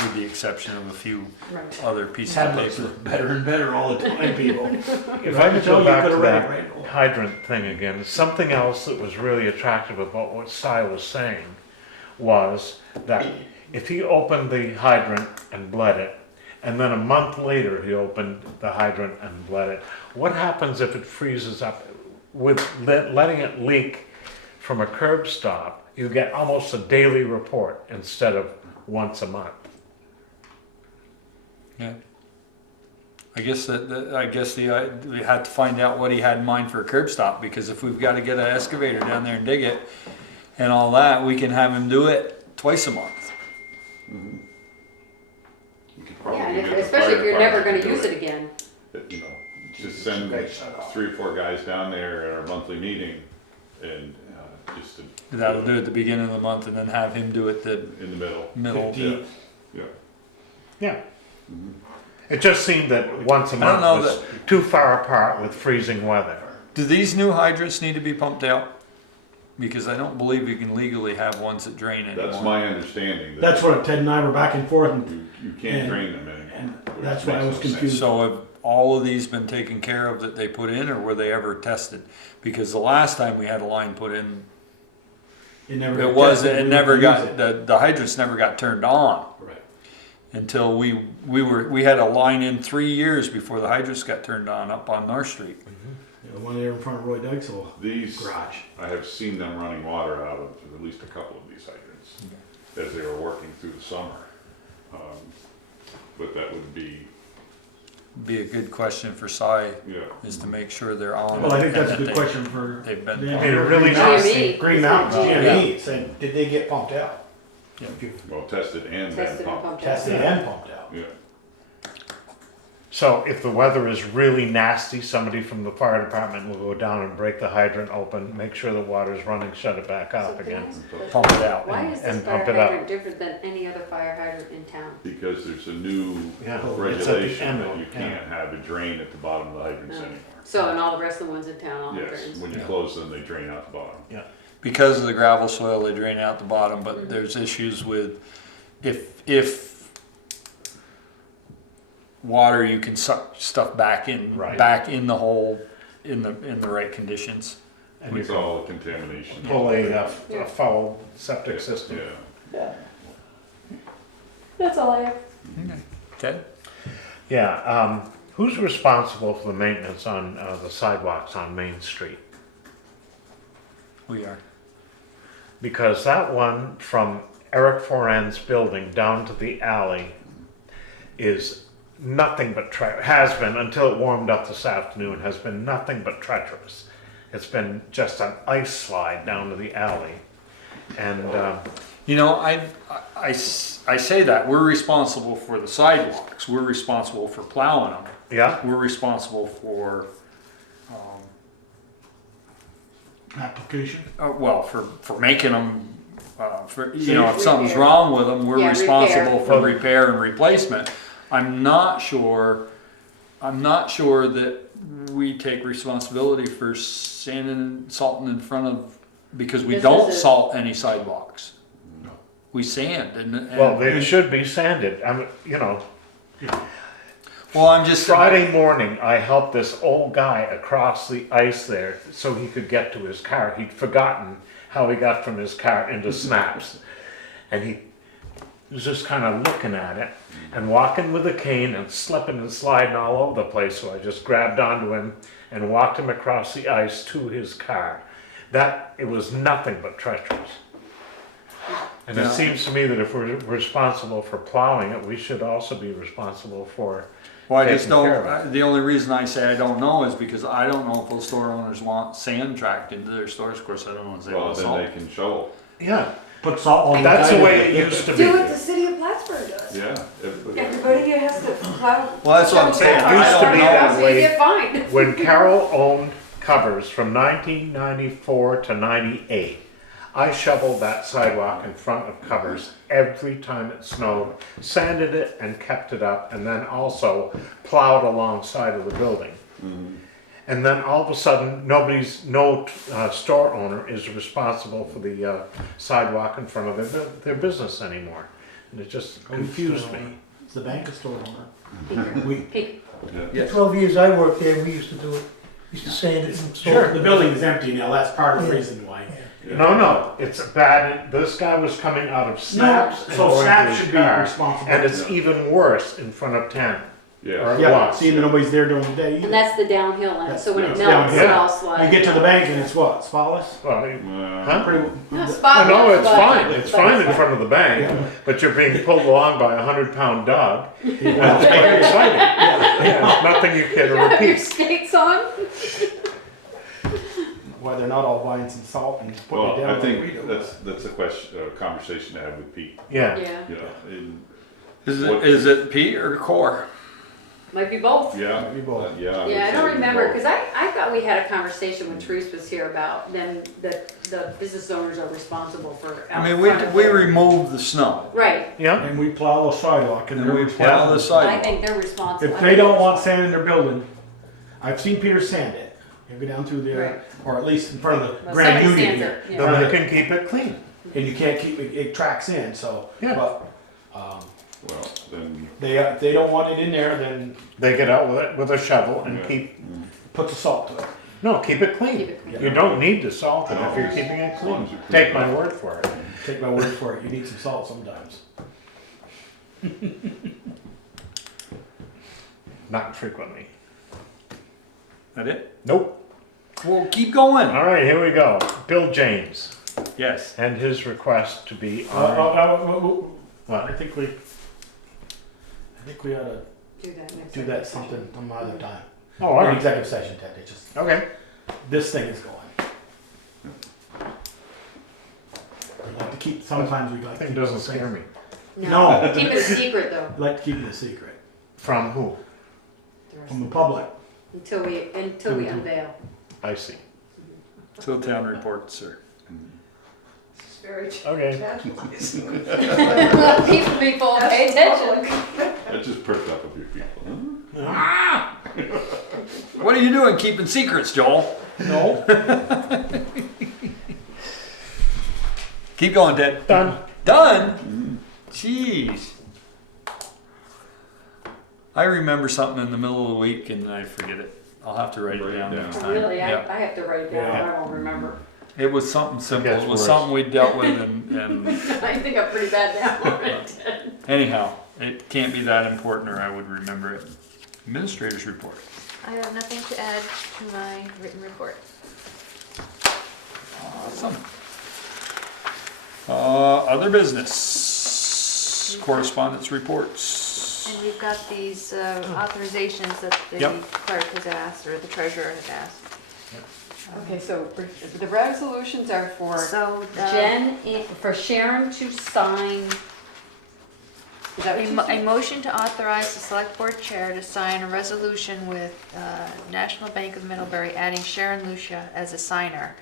with the exception of a few Right. other pieces of Tablets paper. look better and better all the time, people. If I could tell go you back could to have read that it right. hydrant thing again, something else that was really attractive about what Si was saying was that if he opened the hydrant and bled it, and then a month later he opened the hydrant and bled it, what happens if it freezes up? With letting it leak from a curb stop, you get almost a daily report instead of once a month. Yeah. I guess we had to find out what he had in mind for a curb stop, because if we've got to get an excavator down there and dig it and all that, we can have him do it twice a month. You could probably Yeah, and get the especially fire if you're never department gonna to do use it again. You know, just send 3 or 4 guys down there at our monthly meeting and, just to. That'll do it at the beginning of the month, and then have him do it the In the middle. middle. Yeah, yeah. Yeah. It just seemed that once a I don't month know was too far apart with freezing weather. Do these new hydrants need to be pumped out? Because I don't believe you can legally have ones that drain anymore. That's my understanding. that That's what Ted and I were back and forth, and You can't and- drain them anymore. and which that's why I makes was no sense. confused. So have all of these been taken care of that they put in, or were they ever tested? Because the last time we had a line put in, It was, it never got, the hydrants never got turned on Right. until we had a line in 3 years before the hydrants got turned on up on North Street. The one there in front of Roy Dykes' These, garage. I have seen them running water out of at least a couple of these hydrants as they were working through the summer. But that would be, Be a good question for Cy, yeah. is to make sure they're on. Well, I think that's a and good that they- question for. They've been. Yeah, It really GME. Green Mountain, Yeah. GME, said, did they get pumped out? Yeah. If you Well, tested and then Tested and pumped. pumped out. tested and pumped out. Yeah. So if the weather is really nasty, somebody from the fire department will go down and break the hydrant open, make sure the water's running, shut it back So up can I again. ask a question? Pump it out. Why is this and fire pump it up. hydrant different than any other fire hydrant in town? Because there's a new Yeah, it's at the regulation end, that you yeah. can't have a drain at the bottom of the hydrants Oh. anymore. So, and all the rest of the ones in town, all Yes, hydrants? when you close them, they drain out the bottom. Because of the gravel soil, they drain out the bottom, but Mhm. there's issues with if water, you can suck stuff back in, Right. back in the hole in the right conditions. And you It's can all contamination. pull a Yeah. foul septic system. Yeah. That's all I have. Ted? Yeah, who's responsible for the maintenance on the sidewalks on Main Street? We are. Because that one from Eric Foran's building down to the alley is nothing but has been, until it warmed up this afternoon, has been nothing but treacherous. It's been just an ice slide down to the alley. And, You know, I say that, we're responsible for the sidewalks, we're responsible for plowing them, yeah, we're responsible for, Application? well, for making them, for, you know, if Safe. something's Repair. wrong with them, we're Yeah, responsible repair. for repair and replacement. I'm not sure that we take responsibility for sanding and salting in front of, because we This don't is a- salt any sidewalks. We sand and. well, it should be sanded. I mean, you know, Well, I'm just. Friday morning, I helped this old guy across the ice there so he could get to his car. He'd forgotten how he got from his car into Snaps. And he was just kind of looking at it and walking with a cane and slipping and sliding all over the place. So I just grabbed onto him and walked him across the ice to his car. It was nothing but treacherous. And it Yeah. seems to me that if we're responsible for plowing it, we should also be responsible for. Well, I just taking care don't, of the only reason I say I don't know is because I don't know if those store owners want sand tracked into their stores. Of course, I don't know if they Well, want then salt. they can shovel. Yeah, Put salt on. that's the way it used to be. Do what the city of Plattsburgh does. Yeah. Everybody has to plow. Well, that's what I'm saying. It used to be that So you way. get fined. When Carol owned Covers from 1994 to 98, I shoveled that sidewalk in front of Covers every time it snowed, sanded it and kept it up, and then also plowed alongside of the building. And then all of a sudden, no store owner is responsible for the sidewalk in front of their business anymore. And it just confused me. It's the bank store owner. We, Hey, The 12 years I worked there, we used to do it. Used to sand it and salt sure, it. the building is empty now, that's part of the Yeah. reason why. No, it's bad. This guy was coming out of Snaps. and So going to Snap his should be car, responsible. And it's even worse in front of 10. Yeah. Or Yeah, was. seeing that nobody's there during the day. and that's the downhill end, so when it That's melts, it downhill. all slides. You get to the bank and it's what, spotless? Well, huh? Pretty, No, spotless, No, it's but- fine. It's but fine in front of the bank, Yeah. but you're being pulled along by a 100-pound dog. It's pretty exciting. Yeah, it's nothing you care to You have your repeat. skates on? why they're not all buying some salt and putting Well, it down I like we think do. that's a question, a conversation to have with Pete, Yeah. Yeah, you know, and, Is it Pete or Core? might be both. yeah. Maybe both. Yeah. Yeah, I don't would say remember, both. because I thought we had a conversation when Therese was here about then the business owners are responsible for. I out mean, front of we their- remove the snow Right, Yeah. And we plow the sidewalk and and they're we plow responsible. the I sidewalk. think they're responsible. If they don't want sand in their building, I've seen Peter sand it. You go down through there, Right. or at least in front of the Well, Grand somebody Union stands here. there, Then yeah. they can keep it clean. And you can't keep it, it tracks in, so, Yeah. but, Well, then, if they don't want it in there, then They get out with it with a shovel and Yeah. keep. put the salt to it. No, keep it clean. Keep it clean. You don't need to salt it if you're keeping it As long clean. as you're clean. Take my word for it. Take my word for it, you need some salt sometimes. Not frequently. That it? Nope. Well, keep going. All right, here we go. Bill James Yes. and his request to be Well, on. What? I think we ought to Do that next. do that something some other time. Oh, all An right. executive session, Ted, it's just, Okay. this thing is going. We like to keep, sometimes we like to Thing keep doesn't those things- scare me. No. Keep it a secret though, We like to keep it a secret From who? the rest from the of it. public. Until we unveil. I see. Till town reports, sir. It's very Okay. people pay attention. That just perked up a few people, huh? What are you doing keeping secrets, Joel? No. Keep going, Ted. Done. Done? Jeez. I remember something in the middle of the week and I forget it. I'll have to write it down next time. Really, Yeah. I have to write it down, Yeah. I don't remember. It was something simple. gets It was worse. something we dealt with and I think I'm pretty bad now. anyhow, it can't be that important or I would remember it. Administrator's report. I have nothing to add to my written report. Awesome. Other business, correspondence reports. And we've got these authorizations that the Yep. clerk has asked, or the treasurer has asked. Okay, so the resolutions are for So, for Sharon to sign. Is that what you a motion to authorize the select board chair to sign a resolution with National Bank of Middlebury adding Sharon Lucia as a signer,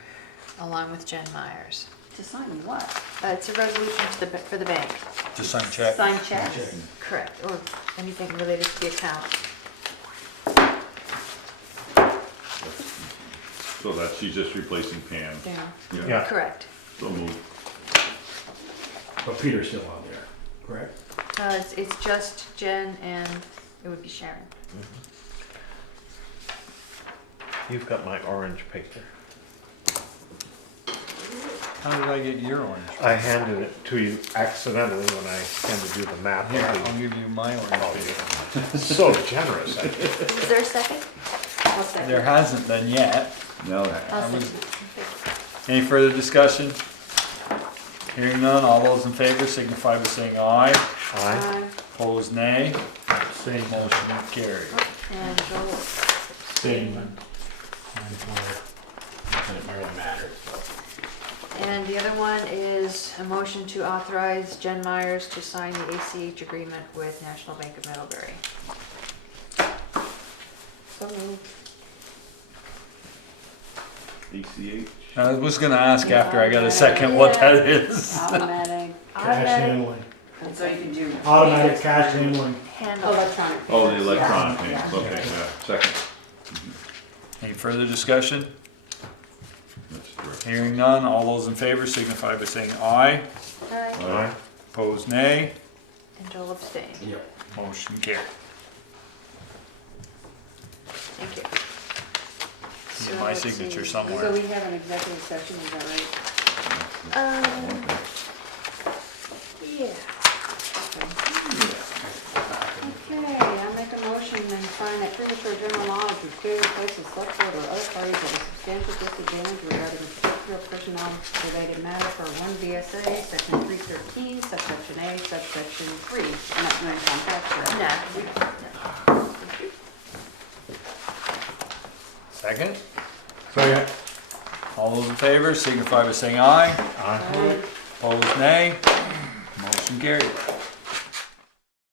along with Jen Myers. To sign what? It's a resolution for the bank. Just sign check. Sign checks? Correct, or anything related to the account. So that she's just replacing Pam. Yeah. Yeah. Correct. So move. But Peter's still on there, correct? It's just Jen and it would be Sharon. You've got my orange paper. How did I get your orange? I handed it to you accidentally when I came to do the map. Here, I'll give you my orange Oh, paper. you're so generous. Is there a second? I'll second. There hasn't been yet. No. I'll was- second. Any further discussion? Hearing none, all those in favor signify by saying aye. Aye. Opposed, nay. Same, Motion carried. And Joel. same. Not that it really matters, but. And the other one is a motion to authorize Jen Myers to sign the ACH agreement with National Bank of Middlebury. So moved. ACH. I was gonna ask after I got a second what that is. Automatic, Cash Automatic handling, And so you can do. automatic cash handling. handle. electronic. Oh, the payments, electronic yeah. payments, okay, yeah, second. Any further discussion? That's correct. Hearing none, all those in favor signify by saying aye. Aye. Aye. Opposed, nay. And Joel abstained. Yep. Motion carried. Thank you. Get my let's signature see. So somewhere. we have an executive session, is that right? Yeah. Okay, I make a motion and find that premature general knowledge would clearly place the select board or other parties at a substantial disadvantage regarding a particular personnel related matter for 1 VSA, section 313, subsection A, subsection 3. I'm not going to contact her. No. Second? Second. All those in favor signify by saying aye. Aye. Opposed, nay. Motion carried.